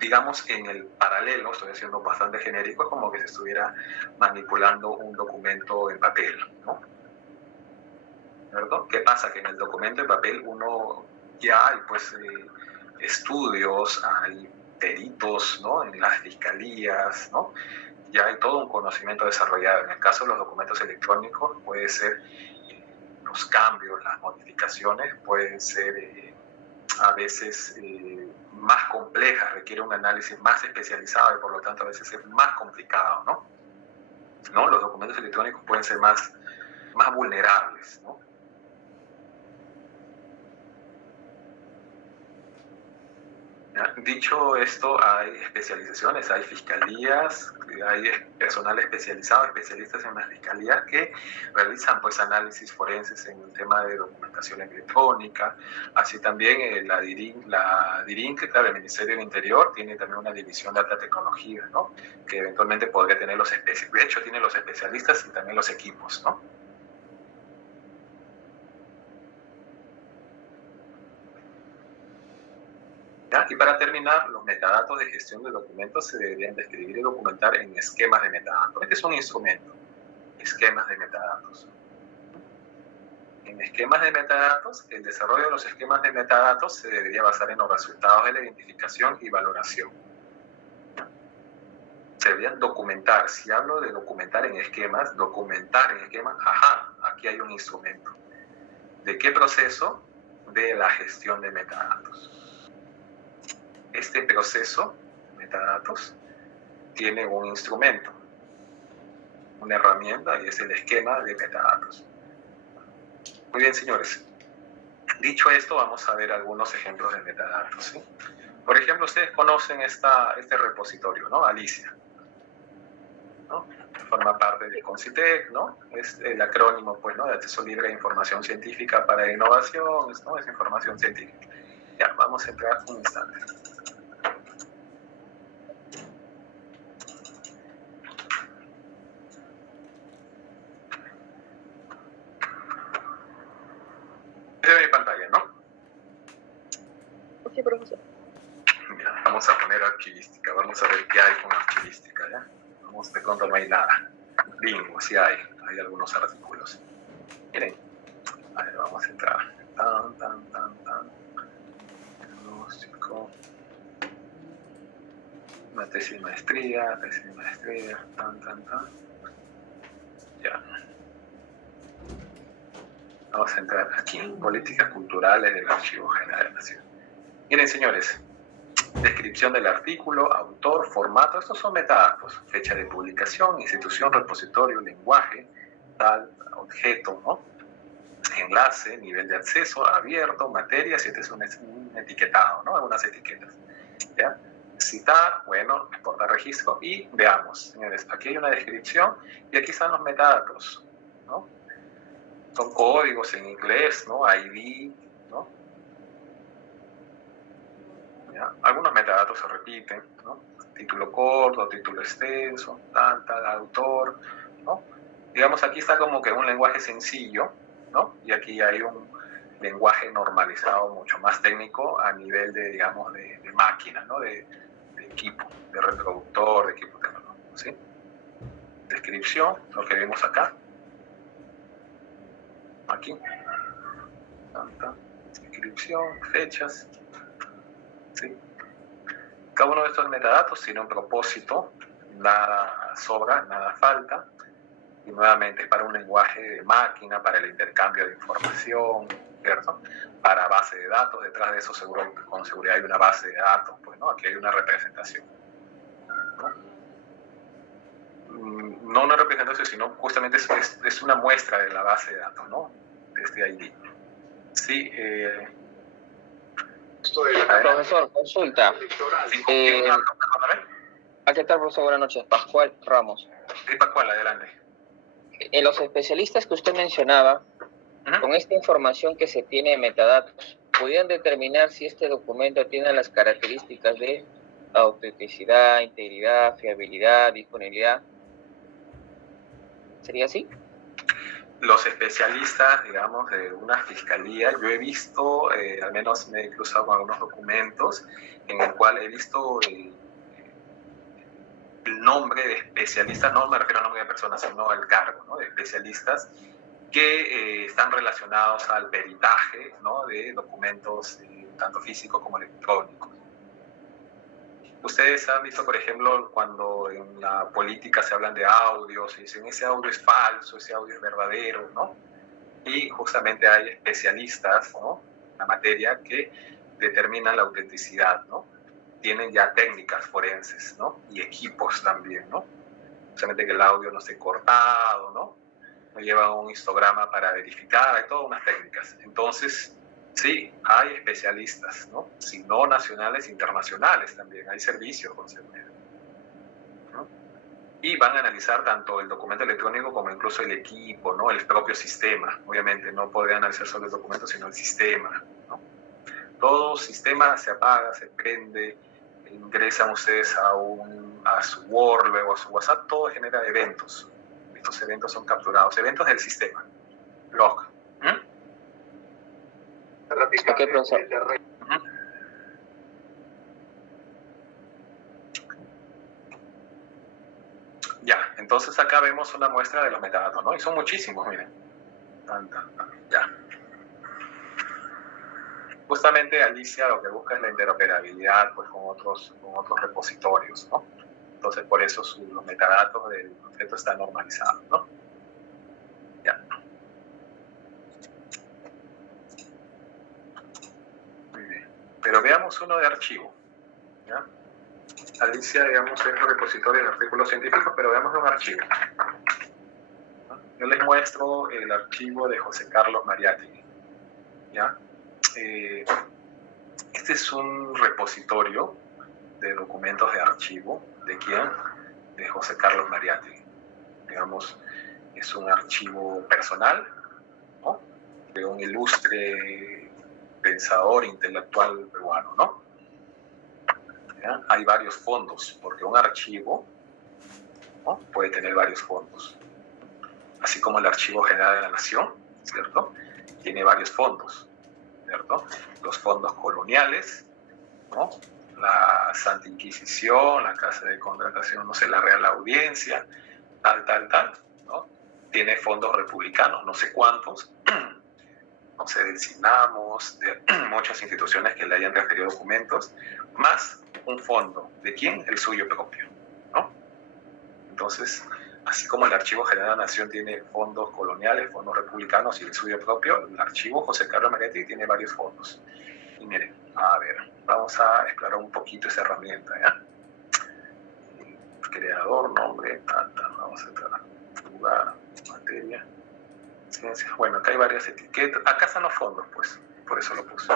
digamos, en el paralelo, estoy haciendo bastante genérico, es como que se estuviera manipulando un documento en papel, ¿no? ¿Verdad? ¿Qué pasa? Que en el documento en papel uno ya hay pues estudios, hay peritos, ¿no? En las fiscalías, ¿no? Ya hay todo un conocimiento desarrollado. En el caso de los documentos electrónicos puede ser los cambios, las modificaciones pueden ser a veces más complejas, requiere un análisis más especializado y por lo tanto a veces es más complicado, ¿no? Los documentos electrónicos pueden ser más vulnerables, ¿no? ¿Ya? Dicho esto, hay especializaciones, hay fiscalías, hay personal especializado, especialistas en las fiscalías que realizan pues análisis forenses en el tema de documentación electrónica. Así también la DIRIN, que claro, el Ministerio del Interior tiene también una división de alta tecnología, ¿no? Que eventualmente podría tener de hecho tiene los especialistas y también los equipos, ¿no? ¿Ya? Y para terminar, los metadatos de gestión de documentos se deberían describir y documentar en esquemas de metadatos. Este es un instrumento, esquemas de metadatos. En esquemas de metadatos, el desarrollo de los esquemas de metadatos se debería basar en los resultados de la identificación y valoración. Se deberían documentar. Si hablo de documentar en esquemas, ajá, aquí hay un instrumento. ¿De qué proceso? De la gestión de metadatos. Este proceso, metadatos, tiene un instrumento, una herramienta, y es el esquema de metadatos. Muy bien, señores. Dicho esto, vamos a ver algunos ejemplos de metadatos, ¿sí? Por ejemplo, ustedes conocen este repositorio, ¿no? Alicia, ¿no? Forma parte de Concitec, ¿no? Es el acrónimo, pues, ¿no? De Acceso Libre a Información Científica para Innovación, ¿no? Es información científica. Ya, vamos a entrar un instante. De mi pantalla, ¿no? Sí, profesor. Mira, vamos a poner archivística, vamos a ver qué hay con archivística, ¿ya? Vamos, de pronto no hay nada. Bingo, sí hay algunos artículos. Miren, a ver, vamos a entrar. Diagnóstico. Una tesis de maestría, Ya. Vamos a entrar aquí en políticas culturales del Archivo General de la Nación. Miren, señores, descripción del artículo, autor, formato, estos son metadatos, fecha de publicación, institución, repositorio, lenguaje, tal, objeto, ¿no? Enlace, nivel de acceso, abierto, materias, y este es un etiquetado, ¿no? Algunas etiquetas, ¿ya? Citar, bueno, exportar registro, y veamos, señores, aquí hay una descripción, y aquí están los metadatos, ¿no? Son códigos en inglés, ¿no? ID, ¿no? ¿Ya? Algunos metadatos se repiten, ¿no? Título corto, título extenso, tal, autor, ¿no? Digamos, aquí está como que un lenguaje sencillo, ¿no? Y aquí hay un lenguaje normalizado mucho más técnico a nivel de, digamos, de máquina, ¿no? De equipo, de reproductor, de equipo tecnológico, ¿sí? Descripción, lo que vemos acá. Aquí. Descripción, fechas, ¿sí? Cada uno de estos metadatos tiene un propósito, nada sobra, nada falta, y nuevamente para un lenguaje de máquina, para el intercambio de información, ¿cierto? Para base de datos, detrás de eso seguro, con seguridad hay una base de datos, pues, ¿no? Aquí hay una representación, no una representación, sino justamente es una muestra de la base de datos, ¿no? De este ID. Sí, profesor, consulta. Sí, ¿qué tal, profesor? Buenas noches. Pascual Ramos. Sí, Pascual, adelante. En los especialistas que usted mencionaba, con esta información que se tiene de metadatos, ¿podrían determinar si este documento tiene las características de autenticidad, integridad, fiabilidad, disponibilidad? ¿Sería así? Los especialistas, digamos, de una fiscalía, yo he visto, al menos me he cruzado con algunos documentos en el cual he visto el nombre de especialistas, no me refiero al nombre de personas, sino al cargo, ¿no? De especialistas que están relacionados al peritaje, ¿no? De documentos tanto físicos como electrónicos. Ustedes han visto, por ejemplo, cuando en la política se hablan de audios, y dicen ese audio es falso, ese audio es verdadero, ¿no? Y justamente hay especialistas, ¿no?, en la materia que determinan la autenticidad, ¿no? Tienen ya técnicas forenses, ¿no? Y equipos también, ¿no? Justamente que el audio no esté cortado, ¿no? No lleva un histograma para verificar, hay todas unas técnicas. Entonces, sí, hay especialistas, ¿no? Si no nacionales, internacionales también, hay servicios con seguridad, ¿no? Y van a analizar tanto el documento electrónico como incluso el equipo, ¿no? El propio sistema. Obviamente no podría analizar solo el documento, sino el sistema, ¿no? Todo sistema se apaga, se prende, ingresan ustedes a su Word, luego a su WhatsApp, todo genera eventos. Estos eventos son capturados, eventos del sistema, log. Ok, profesor. Ya, entonces acá vemos una muestra de los metadatos, ¿no? Y son muchísimos, miren. Ya. Justamente Alicia lo que busca es la interoperabilidad, pues, con otros repositorios, ¿no? Entonces por eso los metadatos del objeto están normalizados, ¿no? Ya. Muy bien. Pero veamos uno de archivo, ¿ya? Alicia, digamos, es el repositorio de artículos científicos, pero veamos un archivo, ¿no? Yo les muestro el archivo de José Carlos Mariátegui, ¿ya? Este es un repositorio de documentos de archivo. ¿De quién? De José Carlos Mariátegui. Digamos, es un archivo personal, ¿no?, de un ilustre pensador intelectual peruano, ¿no? ¿Ya? Hay varios fondos, porque un archivo, ¿no?, puede tener varios fondos. Así como el Archivo General de la Nación, ¿cierto?, tiene varios fondos, ¿cierto? Los fondos coloniales, ¿no?, la Santa Inquisición, la Casa de Contratación, no sé, la Real Audiencia, tal, ¿no? Tiene fondos republicanos, no sé cuántos, no sé, del CINAMOS, de muchas instituciones que le hayan referido documentos, más un fondo. ¿De quién? El suyo propio, ¿no? Entonces, así como el Archivo General de la Nación tiene fondos coloniales, fondos republicanos y el suyo propio, el Archivo José Carlos Mariátegui tiene varios fondos. Y miren, a ver, vamos a explorar un poquito esa herramienta, ¿ya? Creador, nombre, vamos a entrar, lugar, materia, ciencias. Bueno, acá hay varias etiquetas. Acá están los fondos, pues, por eso lo puse.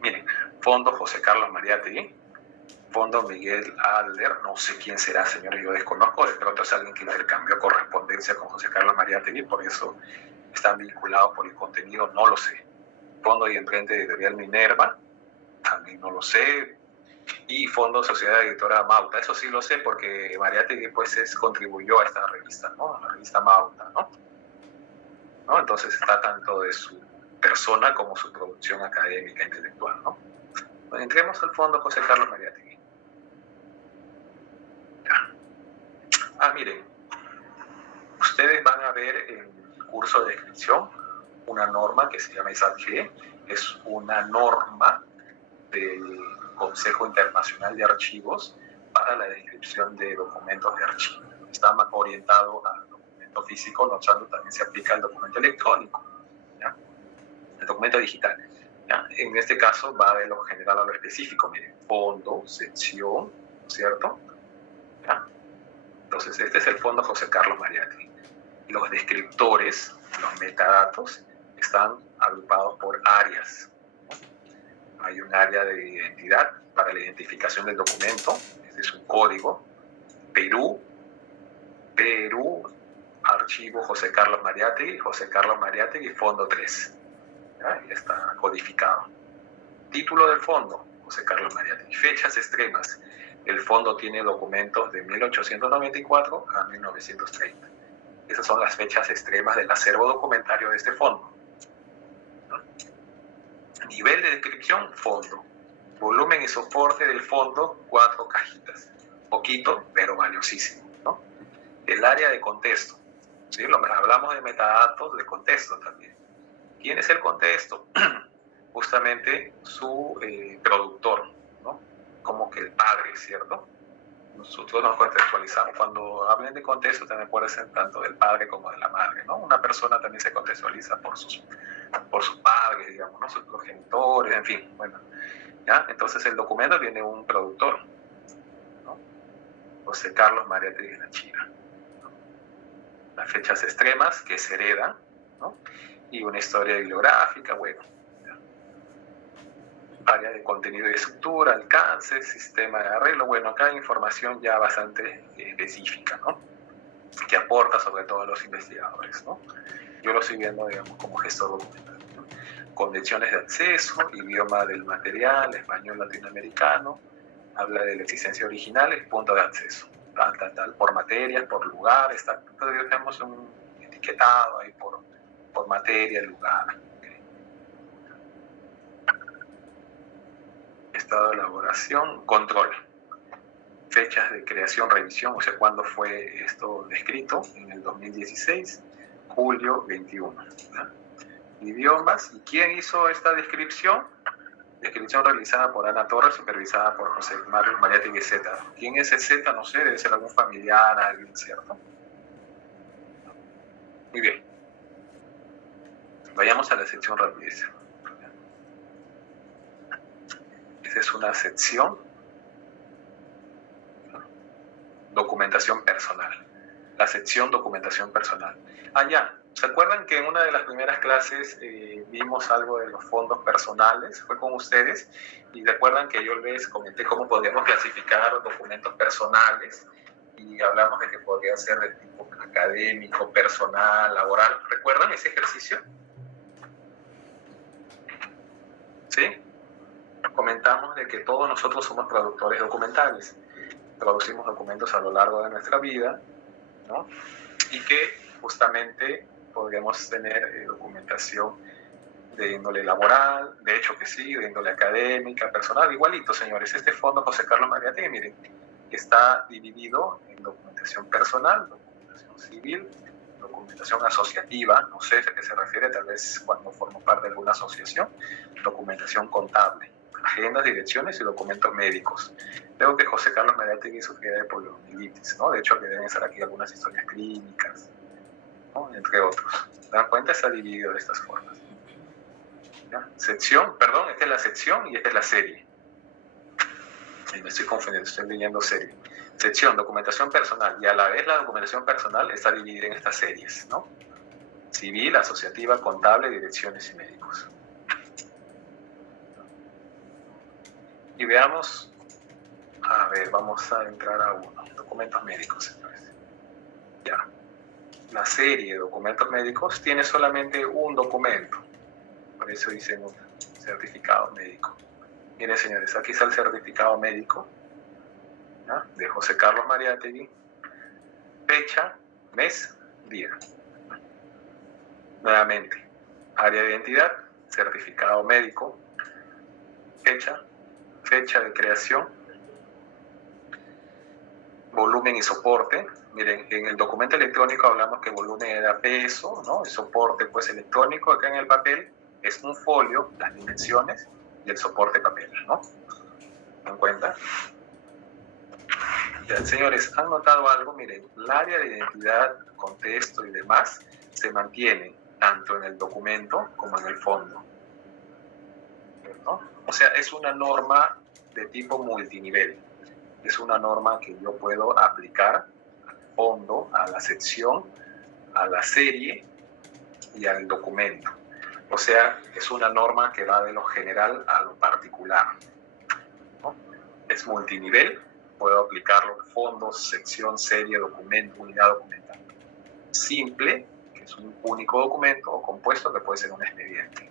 Miren, fondo José Carlos Mariátegui, fondo Miguel Adler, no sé quién será, señor, yo desconozco, de pronto es alguien que intercambió correspondencia con José Carlos Mariátegui, por eso están vinculados por el contenido, no lo sé. Fondo y Imprenta Editorial Minerva, también no lo sé. Y Fondo Sociedad Editora Mauta, eso sí lo sé porque Mariátegui pues contribuyó a esta revista, ¿no?, a la revista Mauta, ¿no? Entonces está tanto de su persona como su producción académica e intelectual, ¿no? Bueno, entremos al Fondo José Carlos Mariátegui. Ya. Miren, ustedes van a ver en el curso de descripción una norma que se llama ISAT-G, es una norma del Consejo Internacional de Archivos para la descripción de documentos de archivo. Está más orientado al documento físico, no obstante también se aplica al documento electrónico, ¿ya?, el documento digital, ¿ya? En este caso va de lo general a lo específico, miren, fondo, sección, ¿cierto? ¿Ya? Entonces este es el fondo José Carlos Mariátegui. Los descriptores, los metadatos, están agrupados por áreas. Hay un área de identidad para la identificación del documento, este es un código, Perú, Archivo José Carlos Mariátegui, Fondo 3. ¿Ya? Ya está codificado. Título del fondo, José Carlos Mariátegui. Fechas extremas. El fondo tiene documentos de 1894 a 1930. Esas son las fechas extremas del acervo documentario de este fondo. Nivel de descripción, fondo. Volumen y soporte del fondo, 4 cajitas. Poquito, pero valiosísimo, ¿no? El área de contexto. ¿Sí? Hablamos de metadatos de contexto también. ¿Quién es el contexto? justamente su productor, ¿no? Como que el padre, ¿cierto? Nosotros nos contextualizamos. Cuando hablen de contexto, también puede ser tanto del padre como de la madre, ¿no? Una persona también se contextualiza por sus padres, digamos, ¿no? Sus progenitores, en fin, bueno. ¿Ya? Entonces el documento tiene un productor, ¿no? José Carlos Mariátegui de la China, ¿no? Las fechas extremas que se heredan, ¿no? Y una historia bibliográfica, bueno. Área de contenido y estructura, alcance, sistema de arreglo. Bueno, acá hay información ya bastante específica, ¿no? Que aporta sobre todo a los investigadores, ¿no? Yo lo estoy viendo, digamos, como gestor documental, ¿no? Condiciones de acceso, idioma del material, español latinoamericano, habla de la existencia original, el punto de acceso, tal, por materias, por lugar, entonces tenemos un etiquetado ahí por materia, lugar. Estado de elaboración, control, fechas de creación, revisión, o sea, cuándo fue esto descrito, en el 2016, julio 21. ¿No? Idiomas, ¿y quién hizo esta descripción? Descripción realizada por Ana Torres, supervisada por José Mario Mariátegui Z. ¿Quién es el Z? No sé, debe ser algún familiar, alguien, ¿cierto? Muy bien. Vayamos a la sección rapidísima. Esta es una sección, documentación personal. La sección documentación personal. Ya. ¿Se acuerdan que en una de las primeras clases vimos algo de los fondos personales? Fue con ustedes. Y recuerdan que yo les comenté cómo podíamos clasificar documentos personales. Y hablamos de que podría ser de tipo académico, personal, laboral. ¿Recuerdan ese ejercicio? ¿Sí? Comentamos de que todos nosotros somos productores documentales, producimos documentos a lo largo de nuestra vida, ¿no? Y que justamente podríamos tener documentación de índole laboral, de hecho que sí, de índole académica, personal, igualito, señores. Este fondo José Carlos Mariátegui, miren, está dividido en documentación personal, documentación civil, documentación asociativa, no sé a qué se refiere, tal vez cuando formo parte de alguna asociación, documentación contable, agendas, direcciones y documentos médicos. Veo que José Carlos Mariátegui sufría de poliomielitis, ¿no? De hecho, que deben estar aquí algunas historias clínicas, ¿no? Entre otros. ¿Se dan cuenta? Está dividido de estas formas. ¿Ya? Sección, perdón, esta es la sección y esta es la serie. Y me estoy confundiendo, estoy leyendo serie. Sección, documentación personal, y a la vez la documentación personal está dividida en estas series, ¿no? Civil, asociativa, contable, direcciones y médicos. Y veamos, a ver, vamos a entrar a uno, documentos médicos, señores. Ya. La serie de documentos médicos tiene solamente un documento, por eso dicen un certificado médico. Miren, señores, aquí está el certificado médico, ¿ya? De José Carlos Mariátegui, fecha, mes, día. Nuevamente, área de identidad, certificado médico, fecha de creación, volumen y soporte. Miren, en el documento electrónico hablamos que volumen era peso, ¿no? El soporte, pues, electrónico. Acá en el papel es un folio, las dimensiones y el soporte papel, ¿no? ¿Se dan cuenta? Ya, señores, ¿han notado algo? Miren, el área de identidad, contexto y demás se mantiene tanto en el documento como en el fondo, ¿no? O sea, es una norma de tipo multinivel. Es una norma que yo puedo aplicar al fondo, a la sección, a la serie y al documento. O sea, es una norma que va de lo general a lo particular, ¿no? Es multinivel, puedo aplicarlo en fondo, sección, serie, documento, unidad documental. Simple, que es un único documento, o compuesto, que puede ser un expediente.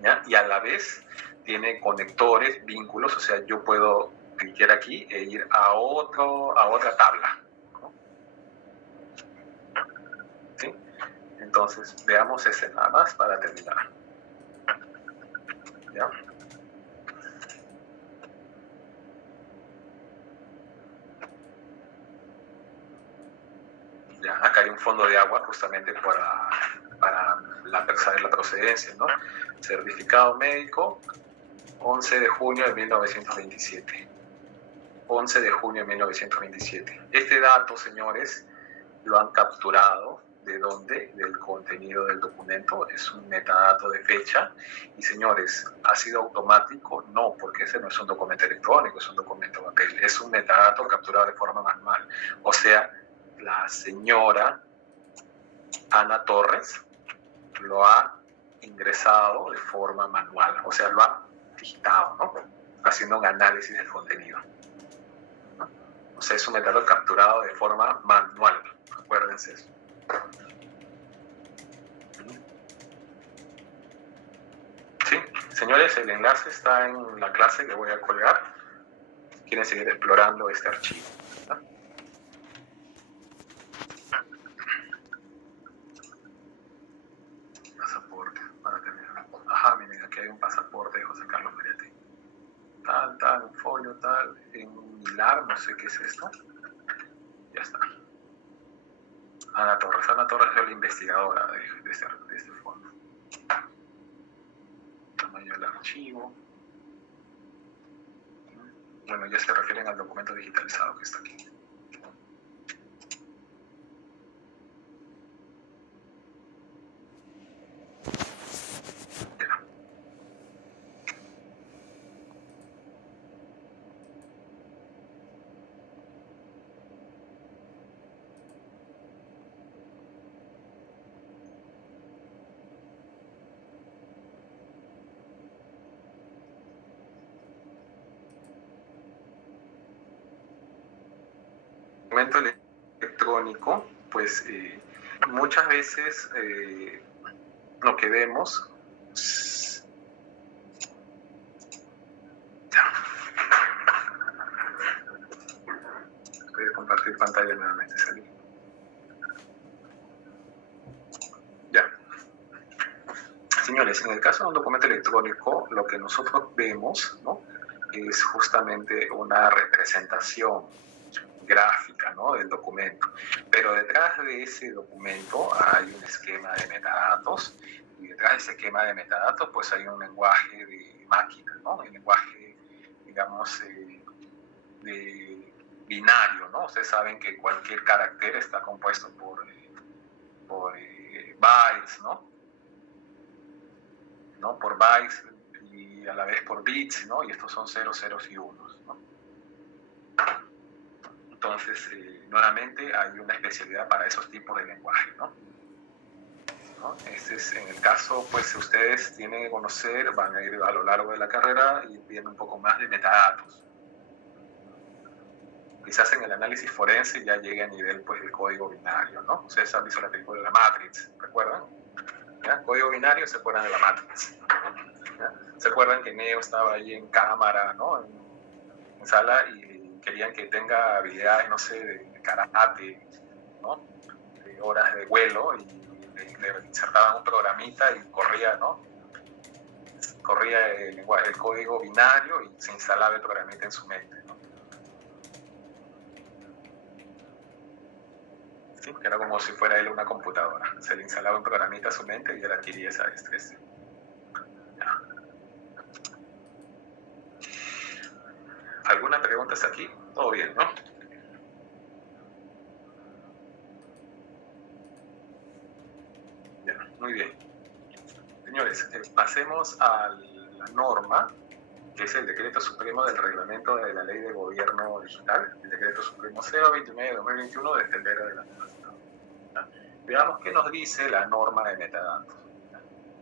¿Ya? Y a la vez tiene conectores, vínculos, o sea, yo puedo clicar aquí e ir a otra tabla, ¿no? ¿Sí? Entonces, veamos ese nada más para terminar. ¿Ya? Ya, acá hay un fondo de agua justamente para saber la procedencia, ¿no? Certificado médico, 11 de junio de 1927. 11 de junio de 1927. Este dato, señores, lo han capturado. ¿De dónde? Del contenido del documento. Es un metadato de fecha. Y, señores, ¿ha sido automático? No, porque ese no es un documento electrónico, es un documento de papel. Es un metadato capturado de forma manual. O sea, la señora Ana Torres lo ha ingresado de forma manual. O sea, lo ha digitado, ¿no? Haciendo un análisis del contenido. O sea, es un metadato capturado de forma manual. Acuérdense eso. Sí, señores, el enlace está en la clase que voy a colgar. Quieren seguir explorando este archivo. Pasaporte, para terminar. Ajá, miren, aquí hay un pasaporte de José Carlos Ferretti. Tal, un folio, tal, en un hilar, no sé qué es esto. Ya está. Ana Torres es la investigadora de este fondo. Tamaño del archivo. Bueno, ya se refieren al documento digitalizado que está aquí. Documento electrónico, pues muchas veces lo que vemos voy a compartir pantalla nuevamente. Salí. Ya, señores, en el caso de un documento electrónico, lo que nosotros vemos, ¿no?, es justamente una representación gráfica, ¿no?, del documento, pero detrás de ese documento hay un esquema de metadatos, y detrás de ese esquema de metadatos pues hay un lenguaje de máquina, ¿no?, un lenguaje, digamos, de binario, ¿no? Ustedes saben que cualquier carácter está compuesto por bytes, ¿no? Por bytes y a la vez por bits, ¿no? Y estos son ceros, ceros y unos, ¿no? Entonces, nuevamente hay una especialidad para esos tipos de lenguaje, ¿no? Este es, en el caso, pues, ustedes tienen que conocer, van a ir a lo largo de la carrera y viendo un poco más de metadatos. Quizás en el análisis forense ya llegue a nivel, pues, del código binario, ¿no? Ustedes han visto la película de la Matrix, ¿recuerdan? ¿Ya? Código binario, se acuerdan de la Matrix. ¿Ya? ¿Se acuerdan que Neo estaba ahí en cámara, ¿no?, en sala, y querían que tenga habilidades, no sé, de karate, ¿no?, de horas de vuelo, y le insertaban un programita y corría, ¿no?, corría el código binario y se instalaba el programita en su mente, ¿no? Sí, era como si fuera él una computadora. Se le instalaba un programita a su mente y él adquiría esa destreza. Ya. ¿Alguna pregunta hasta aquí? Todo bien, ¿no? Ya, muy bien. Señores, pasemos a la norma, que es el Decreto Supremo del Reglamento de la Ley de Gobierno Digital, el Decreto Supremo 029 de 2021 de febrero del año pasado. Veamos qué nos dice la norma de metadatos.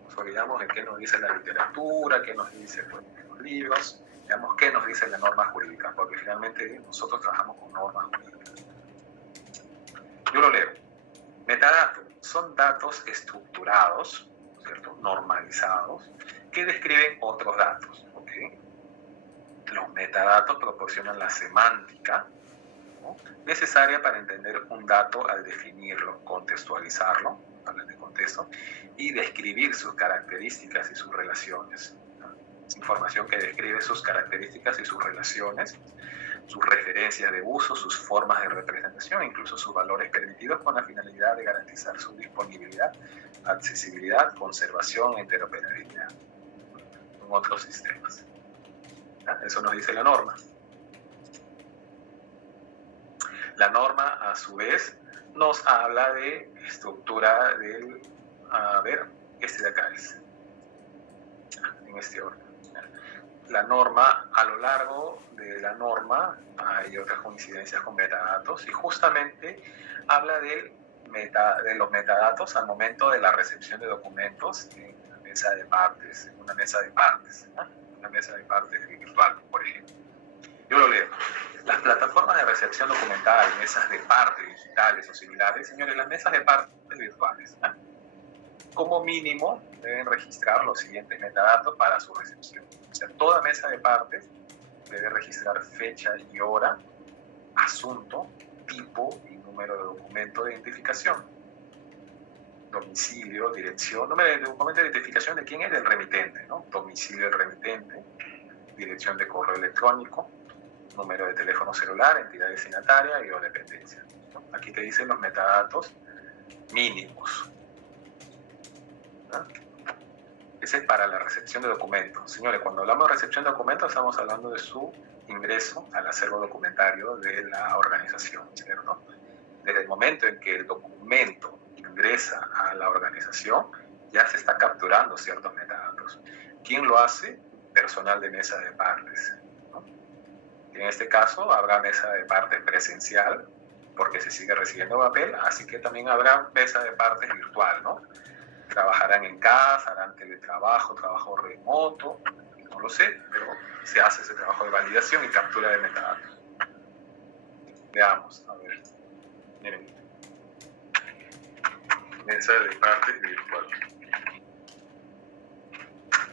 Nos olvidamos de qué nos dice la literatura, qué nos dice, pues, los libros. Veamos qué nos dice la norma jurídica, porque finalmente nosotros trabajamos con normas jurídicas. Yo lo leo. Metadatos son datos estructurados, ¿cierto?, normalizados, que describen otros datos. ¿Okay? Los metadatos proporcionan la semántica, ¿no?, necesaria para entender un dato al definirlo, contextualizarlo, hablar de contexto, y describir sus características y sus relaciones. Es información que describe sus características y sus relaciones sus referencias de uso, sus formas de representación, incluso sus valores permitidos con la finalidad de garantizar su disponibilidad, accesibilidad, conservación e interoperabilidad con otros sistemas. Eso nos dice la norma. La norma, a su vez, nos habla de estructura del, a ver, este de acá es, en este orden. La norma, a lo largo de la norma hay otras coincidencias con metadatos y justamente habla de los metadatos al momento de la recepción de documentos en una mesa de partes, ¿no? Una mesa de partes virtual, por ejemplo. Yo lo leo. Las plataformas de recepción documental, mesas de partes digitales o similares, señores, las mesas de partes virtuales, ¿no? Como mínimo deben registrar los siguientes metadatos para su recepción. O sea, toda mesa de partes debe registrar fecha y hora, asunto, tipo y número de documento de identificación, domicilio, dirección, número de documento de identificación de quién es, del remitente, ¿no? Domicilio del remitente, dirección de correo electrónico, número de teléfono celular, entidad destinataria y o dependencia, ¿no? Aquí te dicen los metadatos mínimos. Ese es para la recepción de documentos. Señores, cuando hablamos de recepción de documentos estamos hablando de su ingreso al acervo documentario de la organización, ¿cierto? Desde el momento en que el documento ingresa a la organización, ya se está capturando ciertos metadatos. ¿Quién lo hace? Personal de mesa de partes, ¿no? En este caso habrá mesa de partes presencial, porque se sigue recibiendo papel, así que también habrá mesa de partes virtual, ¿no? Trabajarán en casa, harán teletrabajo, trabajo remoto, no lo sé, pero se hace ese trabajo de validación y captura de metadatos. Veamos, a ver, miren. Mesa de partes virtual.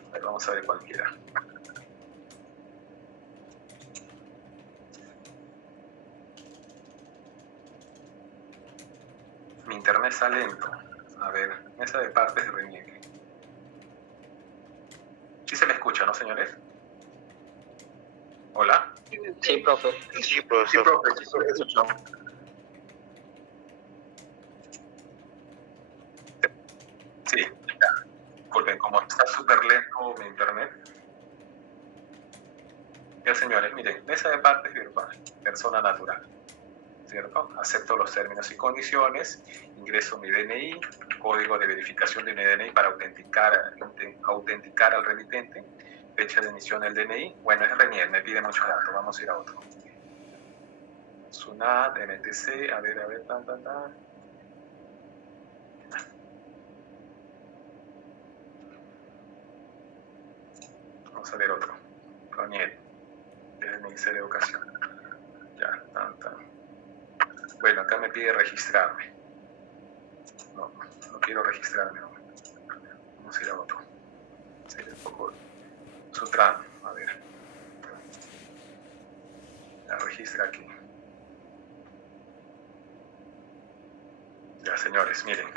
A ver, vamos a ver cualquiera. Mi internet está lento. A ver, mesa de partes de reniegue. ¿Sí se me escucha, no, señores? ¿Hola? Sí, profe. Sí, profesor. Sí, profe, escuchamos. Sí, ya. Disculpen, como está súper lento mi internet. Ya, señores, miren, mesa de partes virtual, persona natural, ¿cierto? Acepto los términos y condiciones, ingreso mi DNI, código de verificación de mi DNI para autenticar al remitente, fecha de emisión del DNI. Bueno, es RENIER, me pide muchos datos, vamos a ir a otro. SUNAT, MTC, a ver, Vamos a ver otro. RENIER, del Ministerio de Educación. Ya, Bueno, acá me pide registrarme. No quiero registrarme. No. Vamos a ir a otro. Sería un poco Sutran, a ver. La registra aquí. Ya, señores, miren.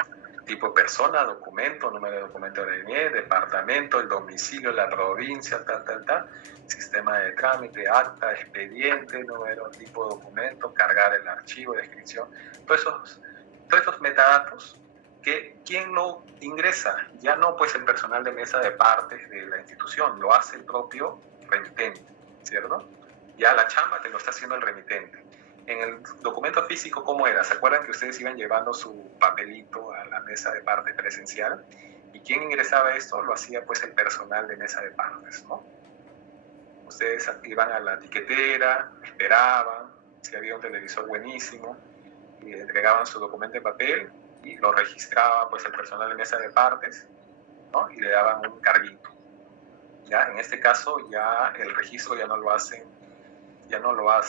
Tipo persona, documento, número de documento de DNI, departamento, el domicilio, la provincia, sistema de trámite, acta, expediente, número, tipo de documento, cargar el archivo, descripción, todos esos metadatos que ¿quién lo ingresa? Ya no pues el personal de mesa de partes de la institución, lo hace el propio remitente, ¿cierto? Ya la chamba te lo está haciendo el remitente. En el documento físico, ¿cómo era? ¿Se acuerdan que ustedes iban llevando su papelito a la mesa de partes presencial? ¿Y quién ingresaba esto? Lo hacía pues el personal de mesa de partes, ¿no? Ustedes iban a la tiquetera, esperaban, si había un televisor buenísimo, y entregaban su documento en papel y lo registraba pues el personal de mesa de partes, ¿no? Y le daban un carguito. Ya, en este caso ya el registro ya no lo hace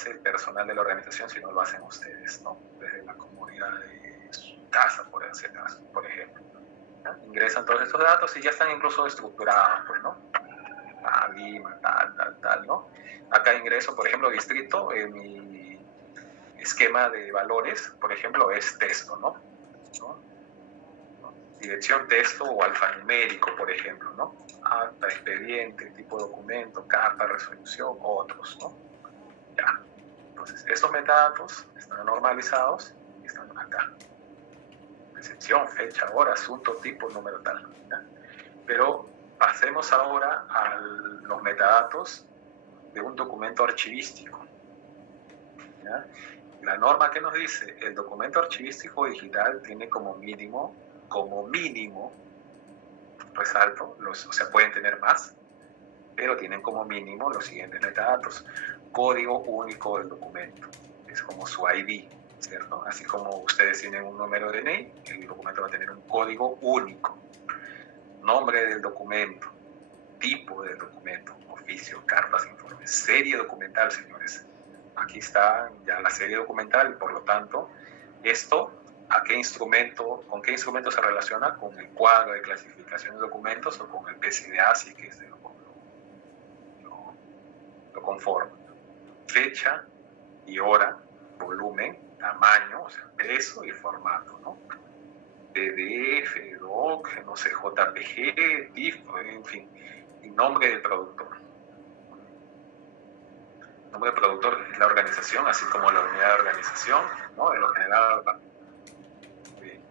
el personal de la organización, sino lo hacen ustedes, ¿no? Desde la comodidad de su casa, por ejemplo. ¿Ya? Ingresan todos estos datos y ya están incluso estructurados, pues, ¿no? Lima, tal, ¿no? Acá ingreso, por ejemplo, distrito, mi esquema de valores, por ejemplo, es texto, ¿no? Dirección texto o alfanumérico, por ejemplo, ¿no? Acta, expediente, tipo de documento, carta, resolución, otros, ¿no? Ya. Entonces, estos metadatos están normalizados y están acá. Recepción, fecha, hora, asunto, tipo, número tal. ¿Ya? Pero pasemos ahora a los metadatos de un documento archivístico. ¿Ya? La norma que nos dice, el documento archivístico digital tiene como mínimo, resalto, o sea, pueden tener más, pero tienen como mínimo los siguientes metadatos. Código único del documento, es como su ID, ¿cierto? Así como ustedes tienen un número de DNI, el documento va a tener un código único. Nombre del documento, tipo del documento, oficio, cartas, informes, serie documental, señores. Aquí está ya la serie documental, por lo tanto, esto, ¿con qué instrumento se relaciona? Con el cuadro de clasificación de documentos o con el PCDA, si que es lo conforma. Fecha y hora, volumen, tamaño, o sea, peso y formato, ¿no? PDF, doc, no sé, JPG, TIFF, en fin, y nombre del productor. El nombre del productor es la organización, así como la unidad de organización, ¿no? De lo general. Bien.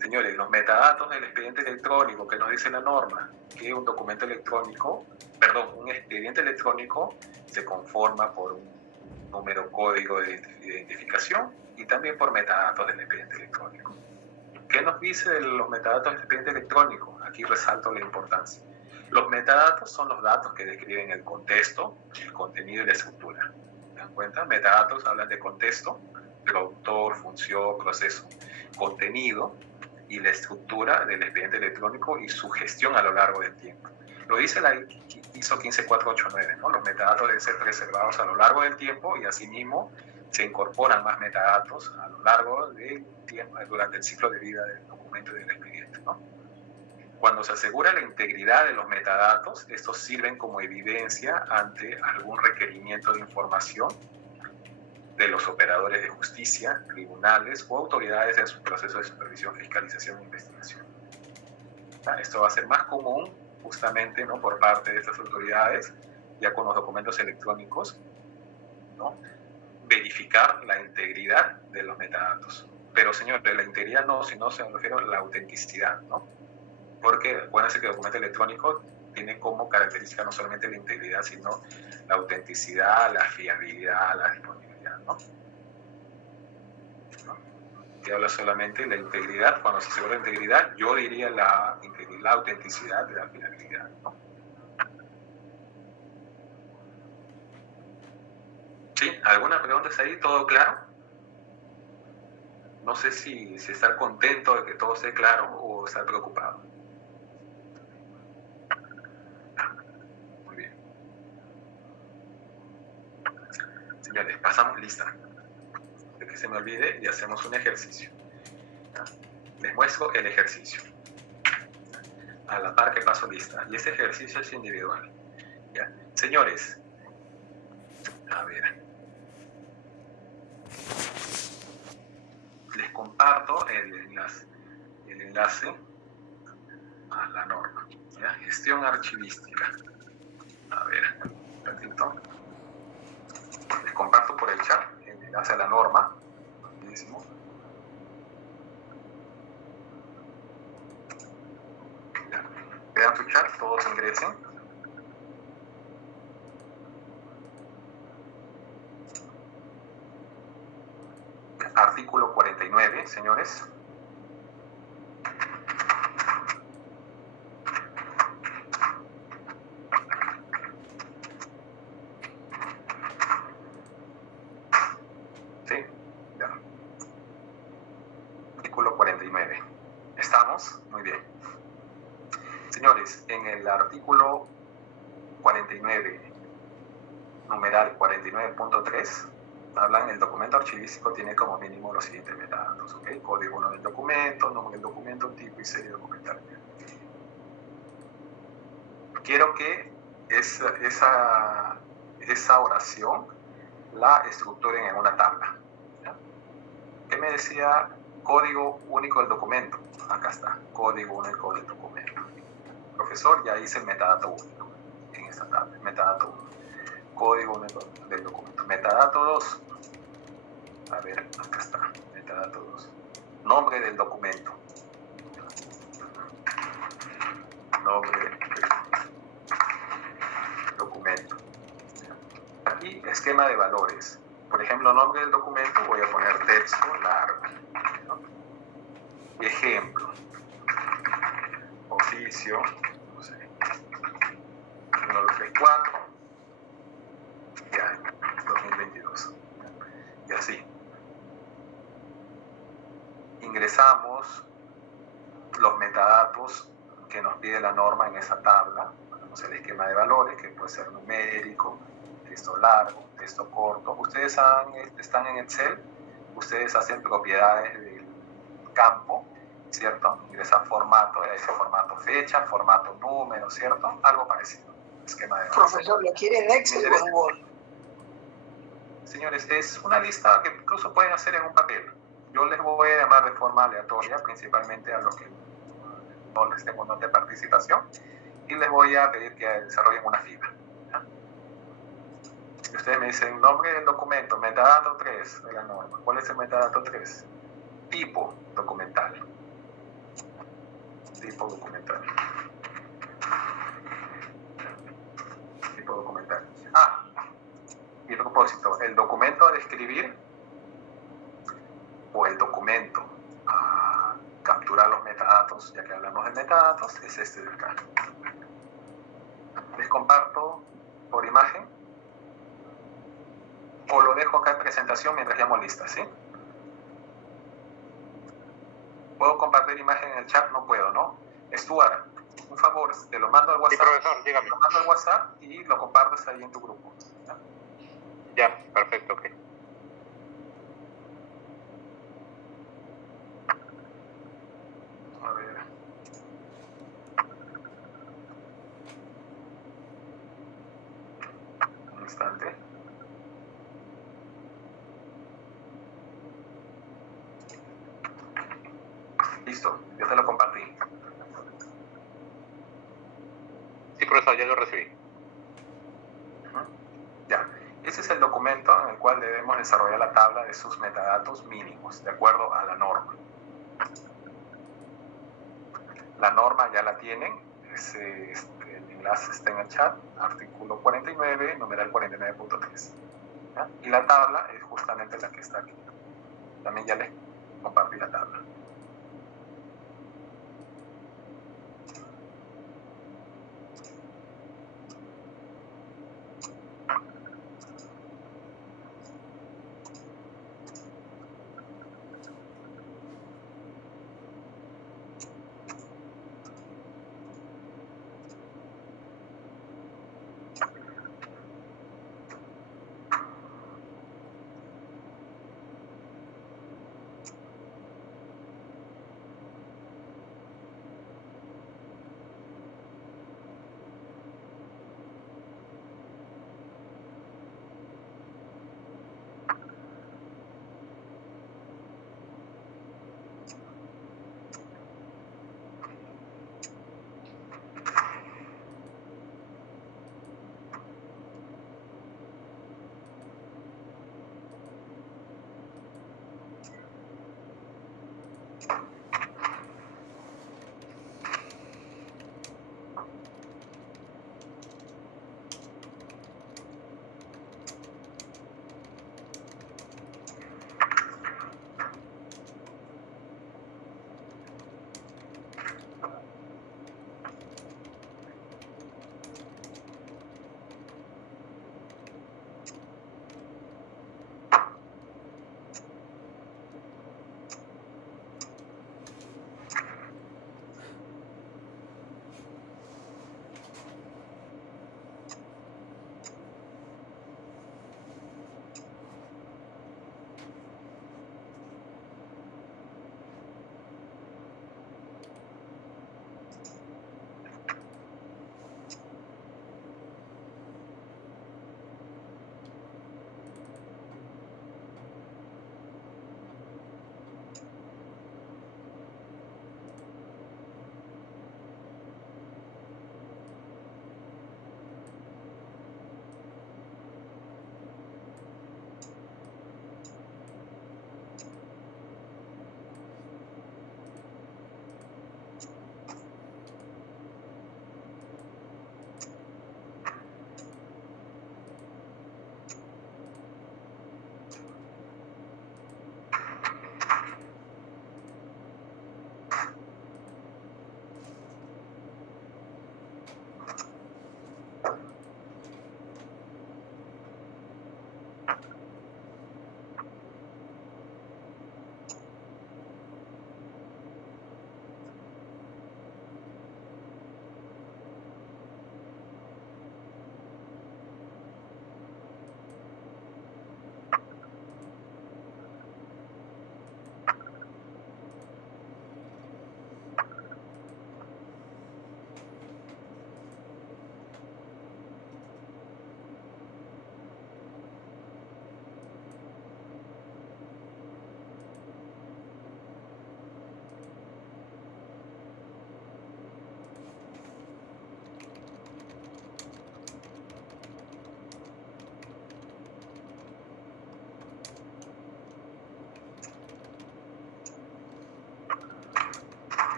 Señores, los metadatos del expediente electrónico, que nos dice la norma, que un documento electrónico, un expediente electrónico se conforma por un número código de identificación y también por metadatos del expediente electrónico. ¿Qué nos dice de los metadatos del expediente electrónico? Aquí resalto la importancia. Los metadatos son los datos que describen el contexto, el contenido y la estructura. ¿Se dan cuenta? Metadatos hablan de contexto, productor, función, proceso, contenido y la estructura del expediente electrónico y su gestión a lo largo del tiempo. Lo dice la ISO 15489, ¿no? Los metadatos deben ser preservados a lo largo del tiempo y asimismo se incorporan más metadatos a lo largo del tiempo, durante el ciclo de vida del documento y del expediente, ¿no? Cuando se asegura la integridad de los metadatos, estos sirven como evidencia ante algún requerimiento de información de los operadores de justicia, tribunales o autoridades en su proceso de supervisión, fiscalización e investigación. Esto va a ser más común justamente, ¿no?, por parte de estas autoridades, ya con los documentos electrónicos, ¿no?, verificar la integridad de los metadatos. Pero, señor, de la integridad no, sino se refiere a la autenticidad, ¿no? Porque acuérdense que el documento electrónico tiene como característica no solamente la integridad, sino la autenticidad, la fiabilidad, la disponibilidad, ¿no? Que habla solamente de la integridad. Cuando se asegura la integridad, yo diría la autenticidad de la fiabilidad, ¿no? ¿Sí? ¿Alguna pregunta ahí? ¿Todo claro? No sé si estar contento de que todo esté claro o estar preocupado. Muy bien. Señores, pasamos lista. De que se me olvide y hacemos un ejercicio. Les muestro el ejercicio. A la par que paso lista. Y este ejercicio es individual. ¿Ya? Señores, a ver. Les comparto el enlace a la norma. ¿Ya? Gestión archivística. A ver, un ratito. Les comparto por el chat el enlace a la norma. Rapidísimo. Vean su chat, todos ingresen. Artículo 49, señores. ¿Sí? Ya. Artículo 49. ¿Estamos? Muy bien. Señores, en el artículo 49, numeral 49.3, hablan, el documento archivístico tiene como mínimo los siguientes metadatos, ¿ok? Código 1 del documento, nombre del documento, tipo y serie documental. Quiero que esa oración la estructuren en una tabla. ¿Ya? ¿Qué me decía? Código único del documento. Acá está, código único del documento. Profesor, ya hice el metadato único en esta tabla, metadato 1. código del documento. Metadato 2. A ver, acá está. Metadato 2. Nombre del documento. Nombre del documento. Aquí, esquema de valores. Por ejemplo, nombre del documento, voy a poner texto largo, ¿no? Ejemplo. Oficio, no sé, 1934, ya, 2022. Y así. Ingresamos los metadatos que nos pide la norma en esa tabla. Tenemos el esquema de valores, que puede ser numérico, texto largo, texto corto. Ustedes están en Excel, ustedes hacen propiedades del campo, ¿cierto? Ingresa formato, ese formato fecha, formato número, ¿cierto? Algo parecido. Esquema de valores. Profesor, ¿lo quiere en Excel o en Word? Señores, es una lista que incluso pueden hacer en un papel. Yo les voy a llamar de forma aleatoria, principalmente a los que no les tengo nota de participación, y les voy a pedir que desarrollen una fila. ¿Ya? Y ustedes me dicen nombre del documento, metadato 3 de la norma. ¿Cuál es el metadato 3? Tipo documental. Tipo documental. Tipo documental. Ah, y a propósito, el documento a describir o el documento a capturar los metadatos, ya que hablamos de metadatos, es este de acá. Les comparto por imagen o lo dejo acá en presentación mientras llamo lista, ¿sí? ¿Puedo compartir imagen en el chat? No puedo, ¿no? Stuart, un favor, te lo mando al WhatsApp. Sí, profesor, dígame. Lo mando al WhatsApp y lo compartes ahí en tu grupo. ¿Ya? Ya, perfecto, ok. A ver. Un instante. Listo, ya te lo compartí. Sí, profesor, ya lo recibí. Ya, ese es el documento en el cual debemos desarrollar la tabla de sus metadatos mínimos, de acuerdo a la norma. La norma ya la tienen, el enlace está en el chat, artículo 49, numeral 49.3. Y la tabla es justamente la que está aquí. También ya les compartí la tabla.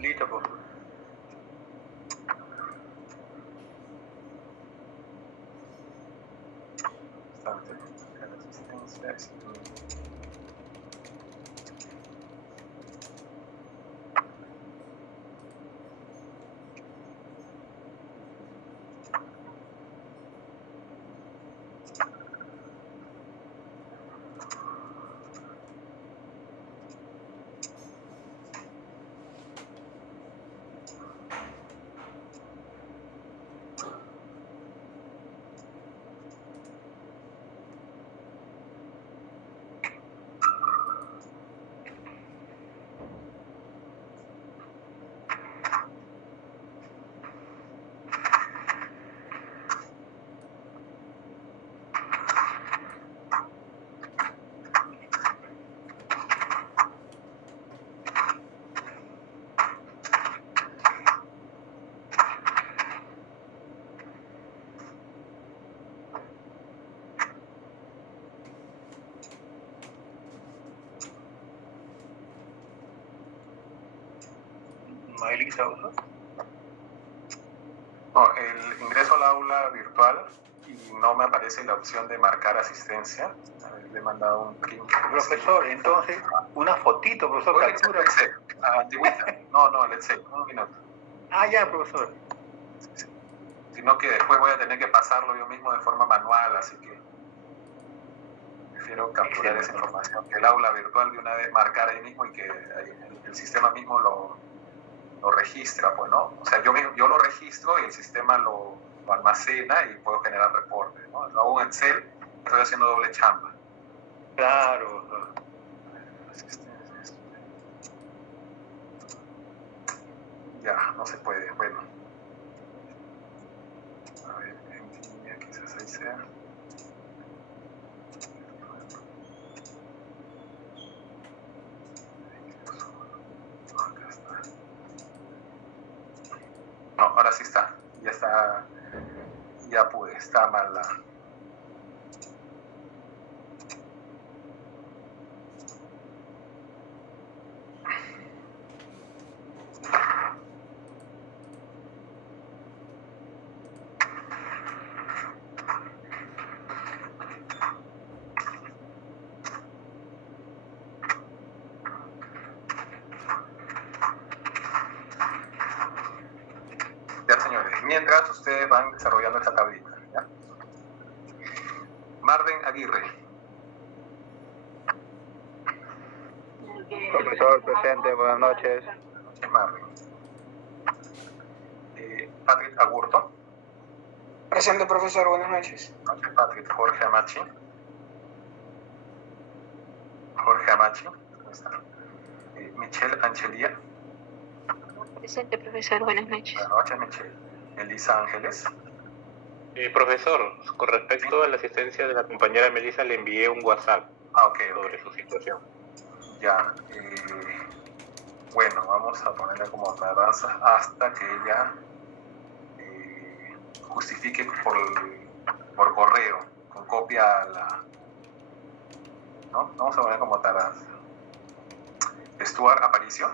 Listo, profesor. Maelisa, ¿no? No, el ingreso al aula virtual y no me aparece la opción de marcar asistencia. A ver, le he mandado un print. Profesor, entonces, una fotito, profesor, captura. Antigüita. No, let's say, un minuto. Ah, ya, profesor. Sí. Sino que después voy a tener que pasarlo yo mismo de forma manual, así que prefiero capturar esa información. Que el aula virtual de una vez marcar ahí mismo y que el sistema mismo lo registra, pues, ¿no? O sea, yo lo registro y el sistema lo almacena y puedo generar reportes, ¿no? Lo hago en Excel, estoy haciendo doble chamba. Claro. Ya, no se puede, bueno. A ver, en línea, quizás ahí sea. Acá está. No, ahora sí está. Ya está. Ya pude, está mal la. Ya, señores, mientras ustedes van desarrollando esta tablita, ¿ya? Marden Aguirre. Profesor presente, buenas noches. Marden. Patrick Agurto. Presente, profesor, buenas noches. Noches, Patrick. Jorge Amachi. ¿Dónde está? Michelle Anchelia. Presente, profesor, buenas noches. Buenas noches, Michelle. Elisa Ángeles. Profesor, con respecto a la asistencia de la compañera Melissa, le envié un WhatsApp sobre su situación. Ya. Bueno, vamos a ponerle como tardanza hasta que ella justifique por correo, con copia a la... ¿No? Vamos a poner como tardanza. Stuart Aparicio.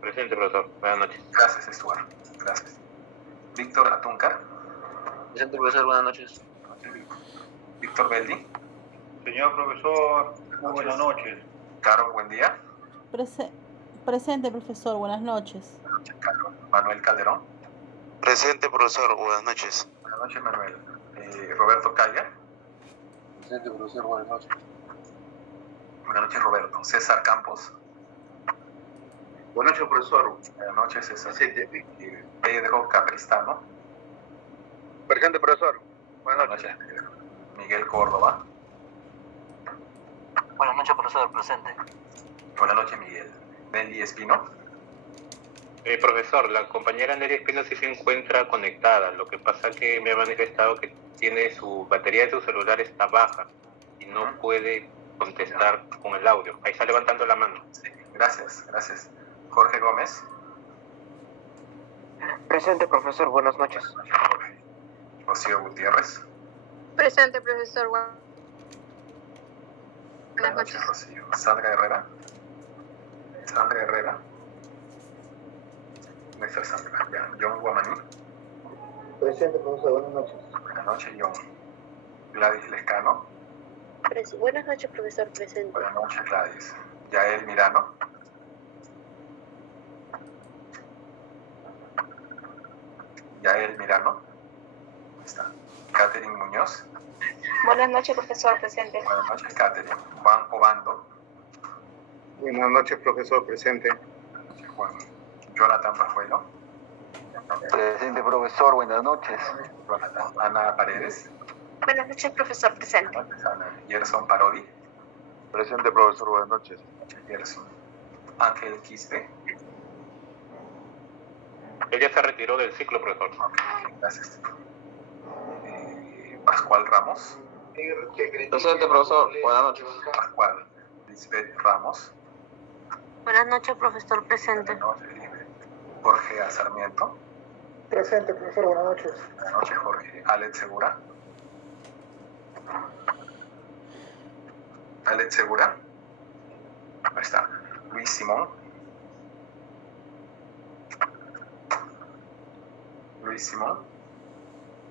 Presente, profesor. Buenas noches. Gracias, Stuart. Gracias. Víctor Atuncar. Presente, profesor. Buenas noches. Víctor Beldi. Señor profesor, muy buenas noches. Carol, buen día. Presente, profesor. Buenas noches. Buenas noches, Carol. Manuel Calderón. Presente, profesor. Buenas noches. Buenas noches, Manuel. Roberto Calla. Presente, profesor. Buenas noches. Buenas noches, Roberto. César Campos. Buenas noches, profesor. Buenas noches, César. Pedro Capristano. Presente, profesor. Buenas noches. Miguel Córdoba. Buenas noches, profesor. Presente. Buenas noches, Miguel. Nelly Espino. Profesor, la compañera Nelly Espino sí se encuentra conectada. Lo que pasa es que me ha manifestado que tiene su batería de su celular está baja y no puede contestar con el audio. Ahí está levantando la mano. Sí, gracias. Jorge Gómez. Presente, profesor. Buenas noches. Jorge. Rocío Gutiérrez. Presente, profesor. Buenas noches. Rocío. Sandra Herrera. Néstor Sandra. Ya. John Guamaní. Presente, profesor. Buenas noches. Buenas noches, John. Gladys Lescano. Buenas noches, profesor. Presente. Buenas noches, Gladys. Yael Mirano. Yael Mirano. Ahí está. Catherine Muñoz. Buenas noches, profesor. Presente. Buenas noches, Catherine. Juan Obando. Buenas noches, profesor. Presente. Juan. Jonathan Pajuelo. Presente, profesor. Buenas noches. Jonathan. Ana Paredes. Buenas noches, profesor. Presente. Ana. Gerson Parodi. Presente, profesor. Buenas noches. Gerson. Ángel Quispe. Él ya se retiró del ciclo, profesor. Gracias. Pascual Ramos. Presente, profesor. Buenas noches. Pascual. Lisbeth Ramos. Buenas noches, profesor. Presente. Jorge A. Sarmiento. Presente, profesor. Buenas noches. Buenas noches, Jorge. Alex Segura. Alex Segura. Ahí está. Luis Simón. Luis Simón.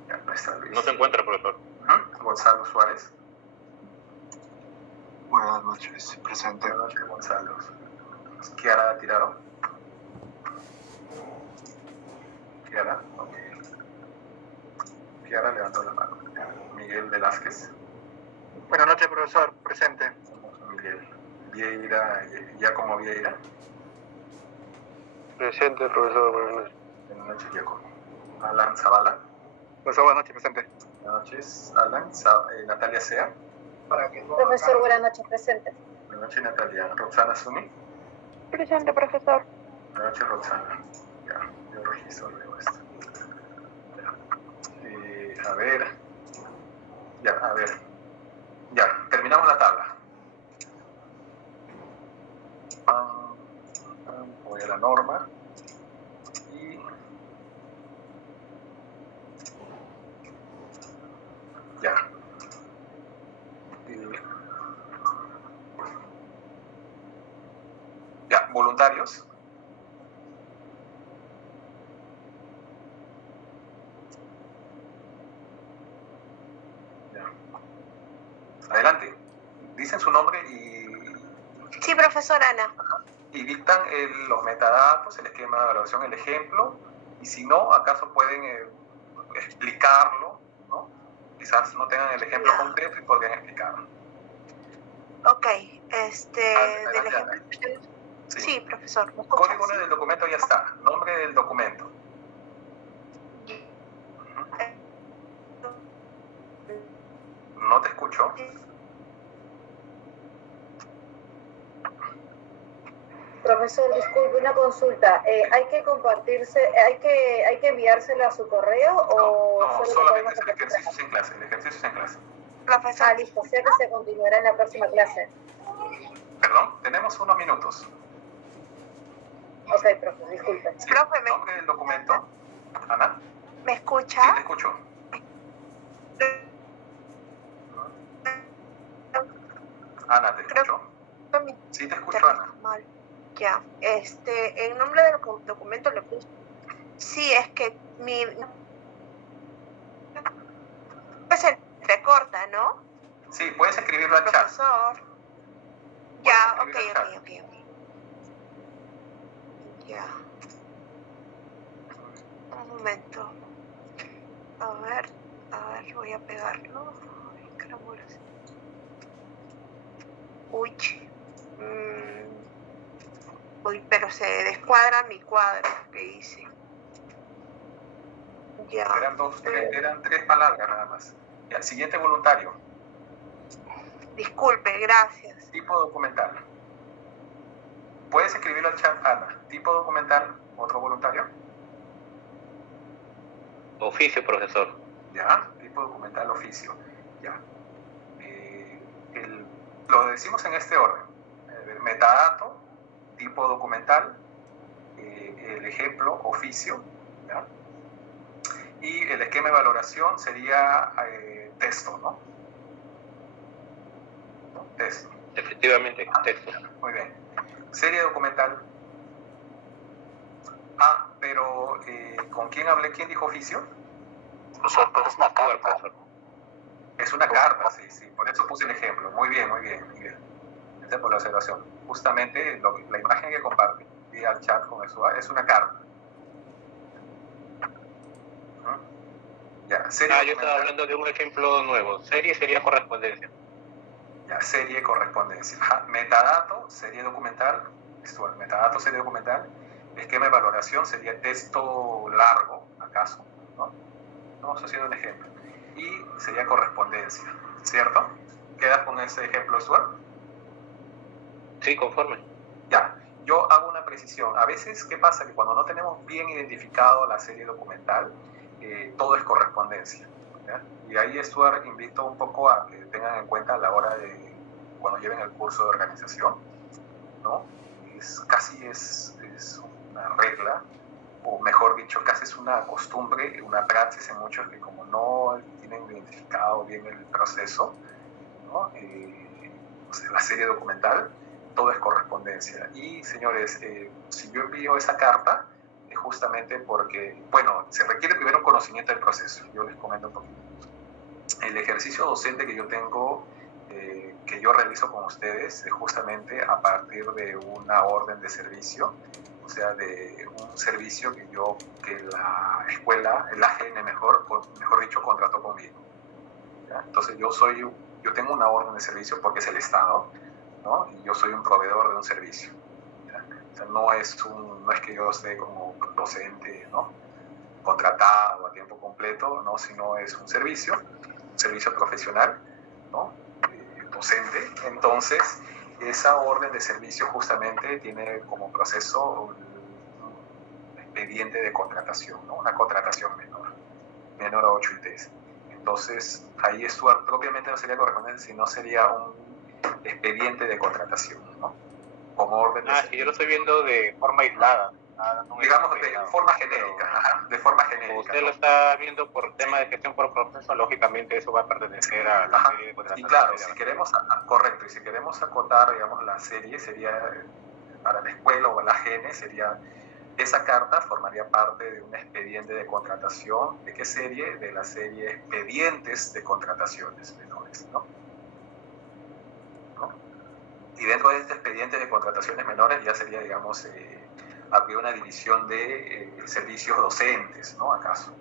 Ya, ahí está Luis. No se encuentra, profesor. Gonzalo Suárez. Buenas noches. Presente. Buenas noches, Gonzalo. Kiara Tirado. Kiara, ok. Kiara levantó la mano. Miguel Velázquez. Buenas noches, profesor. Presente. Miguel. Vieira, Giacomo Vieira. Presente, profesor. Buenas noches. Buenas noches, Giacomo. Alan Zavala. Profesor, buenas noches. Presente. Buenas noches, Alan. Natalia Sea. Profesor, buenas noches. Presente. Buenas noches, Natalia. Roxana Suni. Presente, profesor. Buenas noches, Roxana. Ya, yo registro luego esto. Ya. A ver. Ya, a ver. Ya, terminamos la tabla. Voy a la norma. Y ya. Ya, voluntarios. Ya. Adelante. Dicen su nombre y Sí, profesor Ana. dictan los metadatos, el esquema de evaluación, el ejemplo, y si no, acaso pueden explicarlo, ¿no? Quizás no tengan el ejemplo concreto y podrían explicarlo. Ok, Adelante, del ejemplo. Sí, profesor. ¿me escuchas? Código del documento ya está, nombre del documento. No te escucho. Profesor, disculpe, una consulta. ¿Hay que compartirse, hay que enviárselo a su correo o No, solo solamente podemos es el ejercicio en clase, el ejercicio es en clase. Profesor. Ah, listo, o sea que se continuará en la próxima clase. Perdón, tenemos unos minutos. Ok, profe, disculpe. Sí, nombre del documento. Ana. ¿Me escucha? Sí, te escucho. Ana, ¿te escucho? Sí, te escucho, Ana. Mal. Ya, en nombre del documento le puse. Sí, es que mi. Pues se corta, ¿no? Sí, puedes escribirlo al chat. Profesor. Ya, ok. Ya. Un momento. A ver, voy a pegarlo. Ay, caramba. Uy. Uy, pero se descuadra mi cuadro que hice. Ya. Eran tres palabras nada más. Ya, siguiente voluntario. Disculpe, gracias. Tipo documental. Puedes escribirlo al chat, Ana. Tipo documental, otro voluntario. Oficio, profesor. Ya, tipo documental, oficio. Ya. Lo decimos en este orden. Metadato, tipo documental, el ejemplo, oficio. ¿Ya? Y el esquema de valoración sería texto, ¿no? Texto. Efectivamente, texto. Muy bien. Serie documental. pero ¿con quién hablé? ¿Quién dijo oficio? Profesor, pues es una carta. Es una carta, sí, sí. Por eso puse el ejemplo. Muy bien, muy bien, muy bien. Gracias por la observación. Justamente la imagen que compartí al chat con eso es una carta. Ya, serie yo estaba hablando de un ejemplo nuevo. Serie sería correspondencia. Ya, serie, correspondencia. Ajá. Metadato, serie documental. Metadato, serie documental. Esquema de valoración sería texto largo, acaso, ¿no? Estamos haciendo un ejemplo. Y sería correspondencia, ¿cierto? ¿Quedas con ese ejemplo, Stuart? Sí, conforme. Ya, yo hago una precisión. A veces, ¿qué pasa? Que cuando no tenemos bien identificado la serie documental, todo es correspondencia, ¿ya? Y ahí, Stuart, invito un poco a que tengan en cuenta a la hora de, cuando lleven el curso de organización, ¿no? Casi es una regla, o mejor dicho, casi es una costumbre, una praxis en muchos que como no tienen identificado bien el proceso, ¿no? O sea, la serie documental, todo es correspondencia. Y, señores, si yo envío esa carta, es justamente porque, bueno, se requiere primero un conocimiento del proceso. Yo les comento un poquito. El ejercicio docente que yo tengo, que yo realizo con ustedes, es justamente a partir de una orden de servicio, o sea, de un servicio que la escuela, el AGN mejor dicho, contrató conmigo, ¿ya? Entonces yo tengo una orden de servicio porque es el Estado, ¿no? Y yo soy un proveedor de un servicio, ¿ya? O sea, no es que yo esté como docente, ¿no? Contratado a tiempo completo, ¿no? Sino es un servicio profesional, ¿no? Docente. Entonces, esa orden de servicio justamente tiene como proceso un expediente de contratación, ¿no? Una contratación menor a 8 ITs. Entonces, ahí Stuart propiamente no sería correspondiente, sino sería un expediente de contratación, ¿no? Como orden de servicio. Sí, yo lo estoy viendo de forma aislada. Digamos de forma genérica, de forma genérica. Usted ¿no? lo está viendo por tema de gestión por proceso, lógicamente eso va a pertenecer a la serie de contratación. Y claro, correcto, y si queremos acotar, digamos, la serie, sería para la escuela o la AGN, sería esa carta formaría parte de un expediente de contratación. ¿De qué serie? De la serie expedientes de contrataciones menores, ¿no? Y dentro de este expediente de contrataciones menores ya sería, digamos, habría una división de servicios docentes, ¿no? ¿Acaso?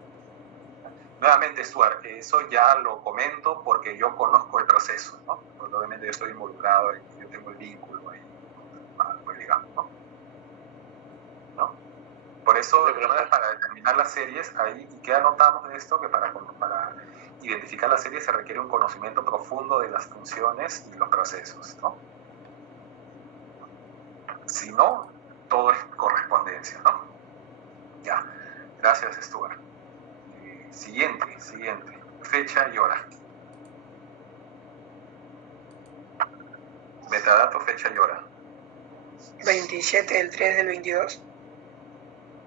Nuevamente, Stuart, eso ya lo comento porque yo conozco el proceso, ¿no? Porque obviamente yo estoy involucrado y yo tengo el vínculo ahí, pues digamos, ¿no? Por eso, para determinar las series, ahí, ¿y qué anotamos de esto? Que para identificar las series se requiere un conocimiento profundo de las funciones y los procesos, ¿no? Si no, todo es correspondencia, ¿no? Ya, gracias, Stuart. Siguiente. Fecha y hora. Metadato, fecha y hora. 27 del 3 del 22.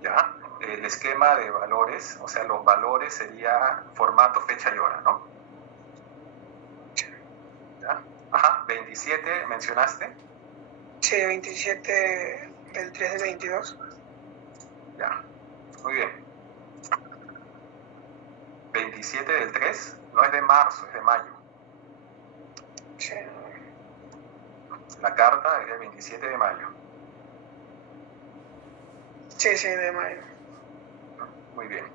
Ya, el esquema de valores, o sea, los valores sería formato, fecha y hora, ¿no? Ya. Ajá, 27, ¿mencionaste? Sí, 27 del 3 del 22. Ya, muy bien. 27 del 3, no es de marzo, es de mayo. Sí. La carta es del 27 de mayo. Sí, de mayo. Muy bien.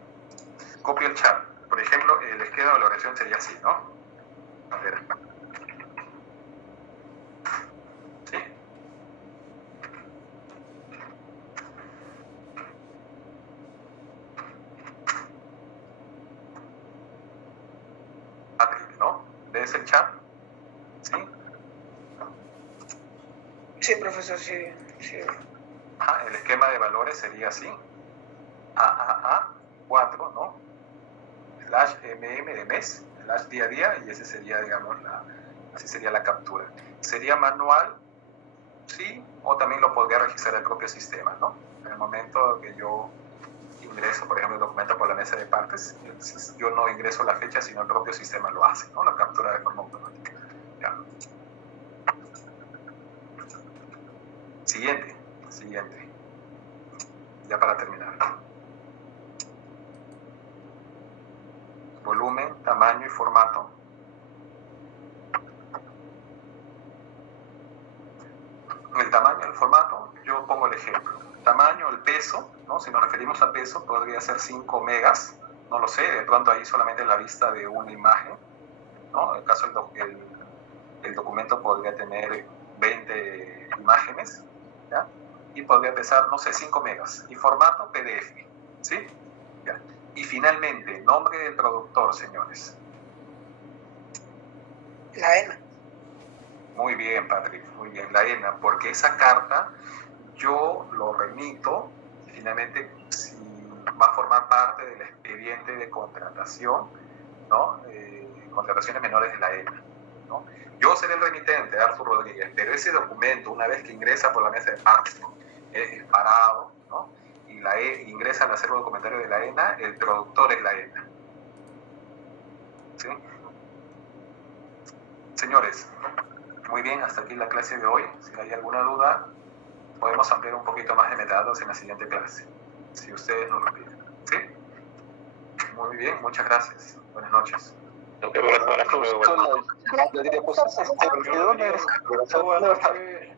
Copio el chat. Por ejemplo, el esquema de valoración sería así, ¿no? A ver. ¿Sí? ¿No? ¿Ves el chat? ¿Sí? Sí, profesor, sí. Ajá, el esquema de valores sería así. AAA 4, ¿no? /MM de mes, /día a día, y ese sería, digamos, así sería la captura. ¿Sería manual? Sí, o también lo podría registrar el propio sistema, ¿no? En el momento que yo ingreso, por ejemplo, el documento por la mesa de partes, entonces yo no ingreso la fecha, sino el propio sistema lo hace, ¿no? La captura de forma automática. Ya. Siguiente. Ya para terminar. volumen, tamaño y formato. El tamaño, el formato, yo pongo el ejemplo. Tamaño, el peso, ¿no? Si nos referimos a peso, podría ser 5 megas, no lo sé, de pronto ahí solamente la vista de una imagen, ¿no? En el caso el documento podría tener 20 imágenes, ¿ya? Y podría pesar, no sé, 5 megas. Y formato PDF, ¿sí? ¿Ya? Y finalmente, nombre del productor, señores. La ENA. Muy bien, Patrick, muy bien, la ENA, porque esa carta yo lo remito y finalmente si va a formar parte del expediente de contratación, ¿no? Contrataciones menores de la ENA, ¿no? Yo seré el remitente, Arthur Rodríguez, pero ese documento, una vez que ingresa por la mesa de parte, es parado, ¿no? Y ingresa al acervo documentario de la ENA, el productor es la ENA. ¿Sí? Señores, muy bien, hasta aquí la clase de hoy. Si hay alguna duda, podemos ampliar un poquito más de metadatos en la siguiente clase, si ustedes nos lo piden. ¿Sí? Muy bien, muchas gracias. Buenas noches. Buenas noches.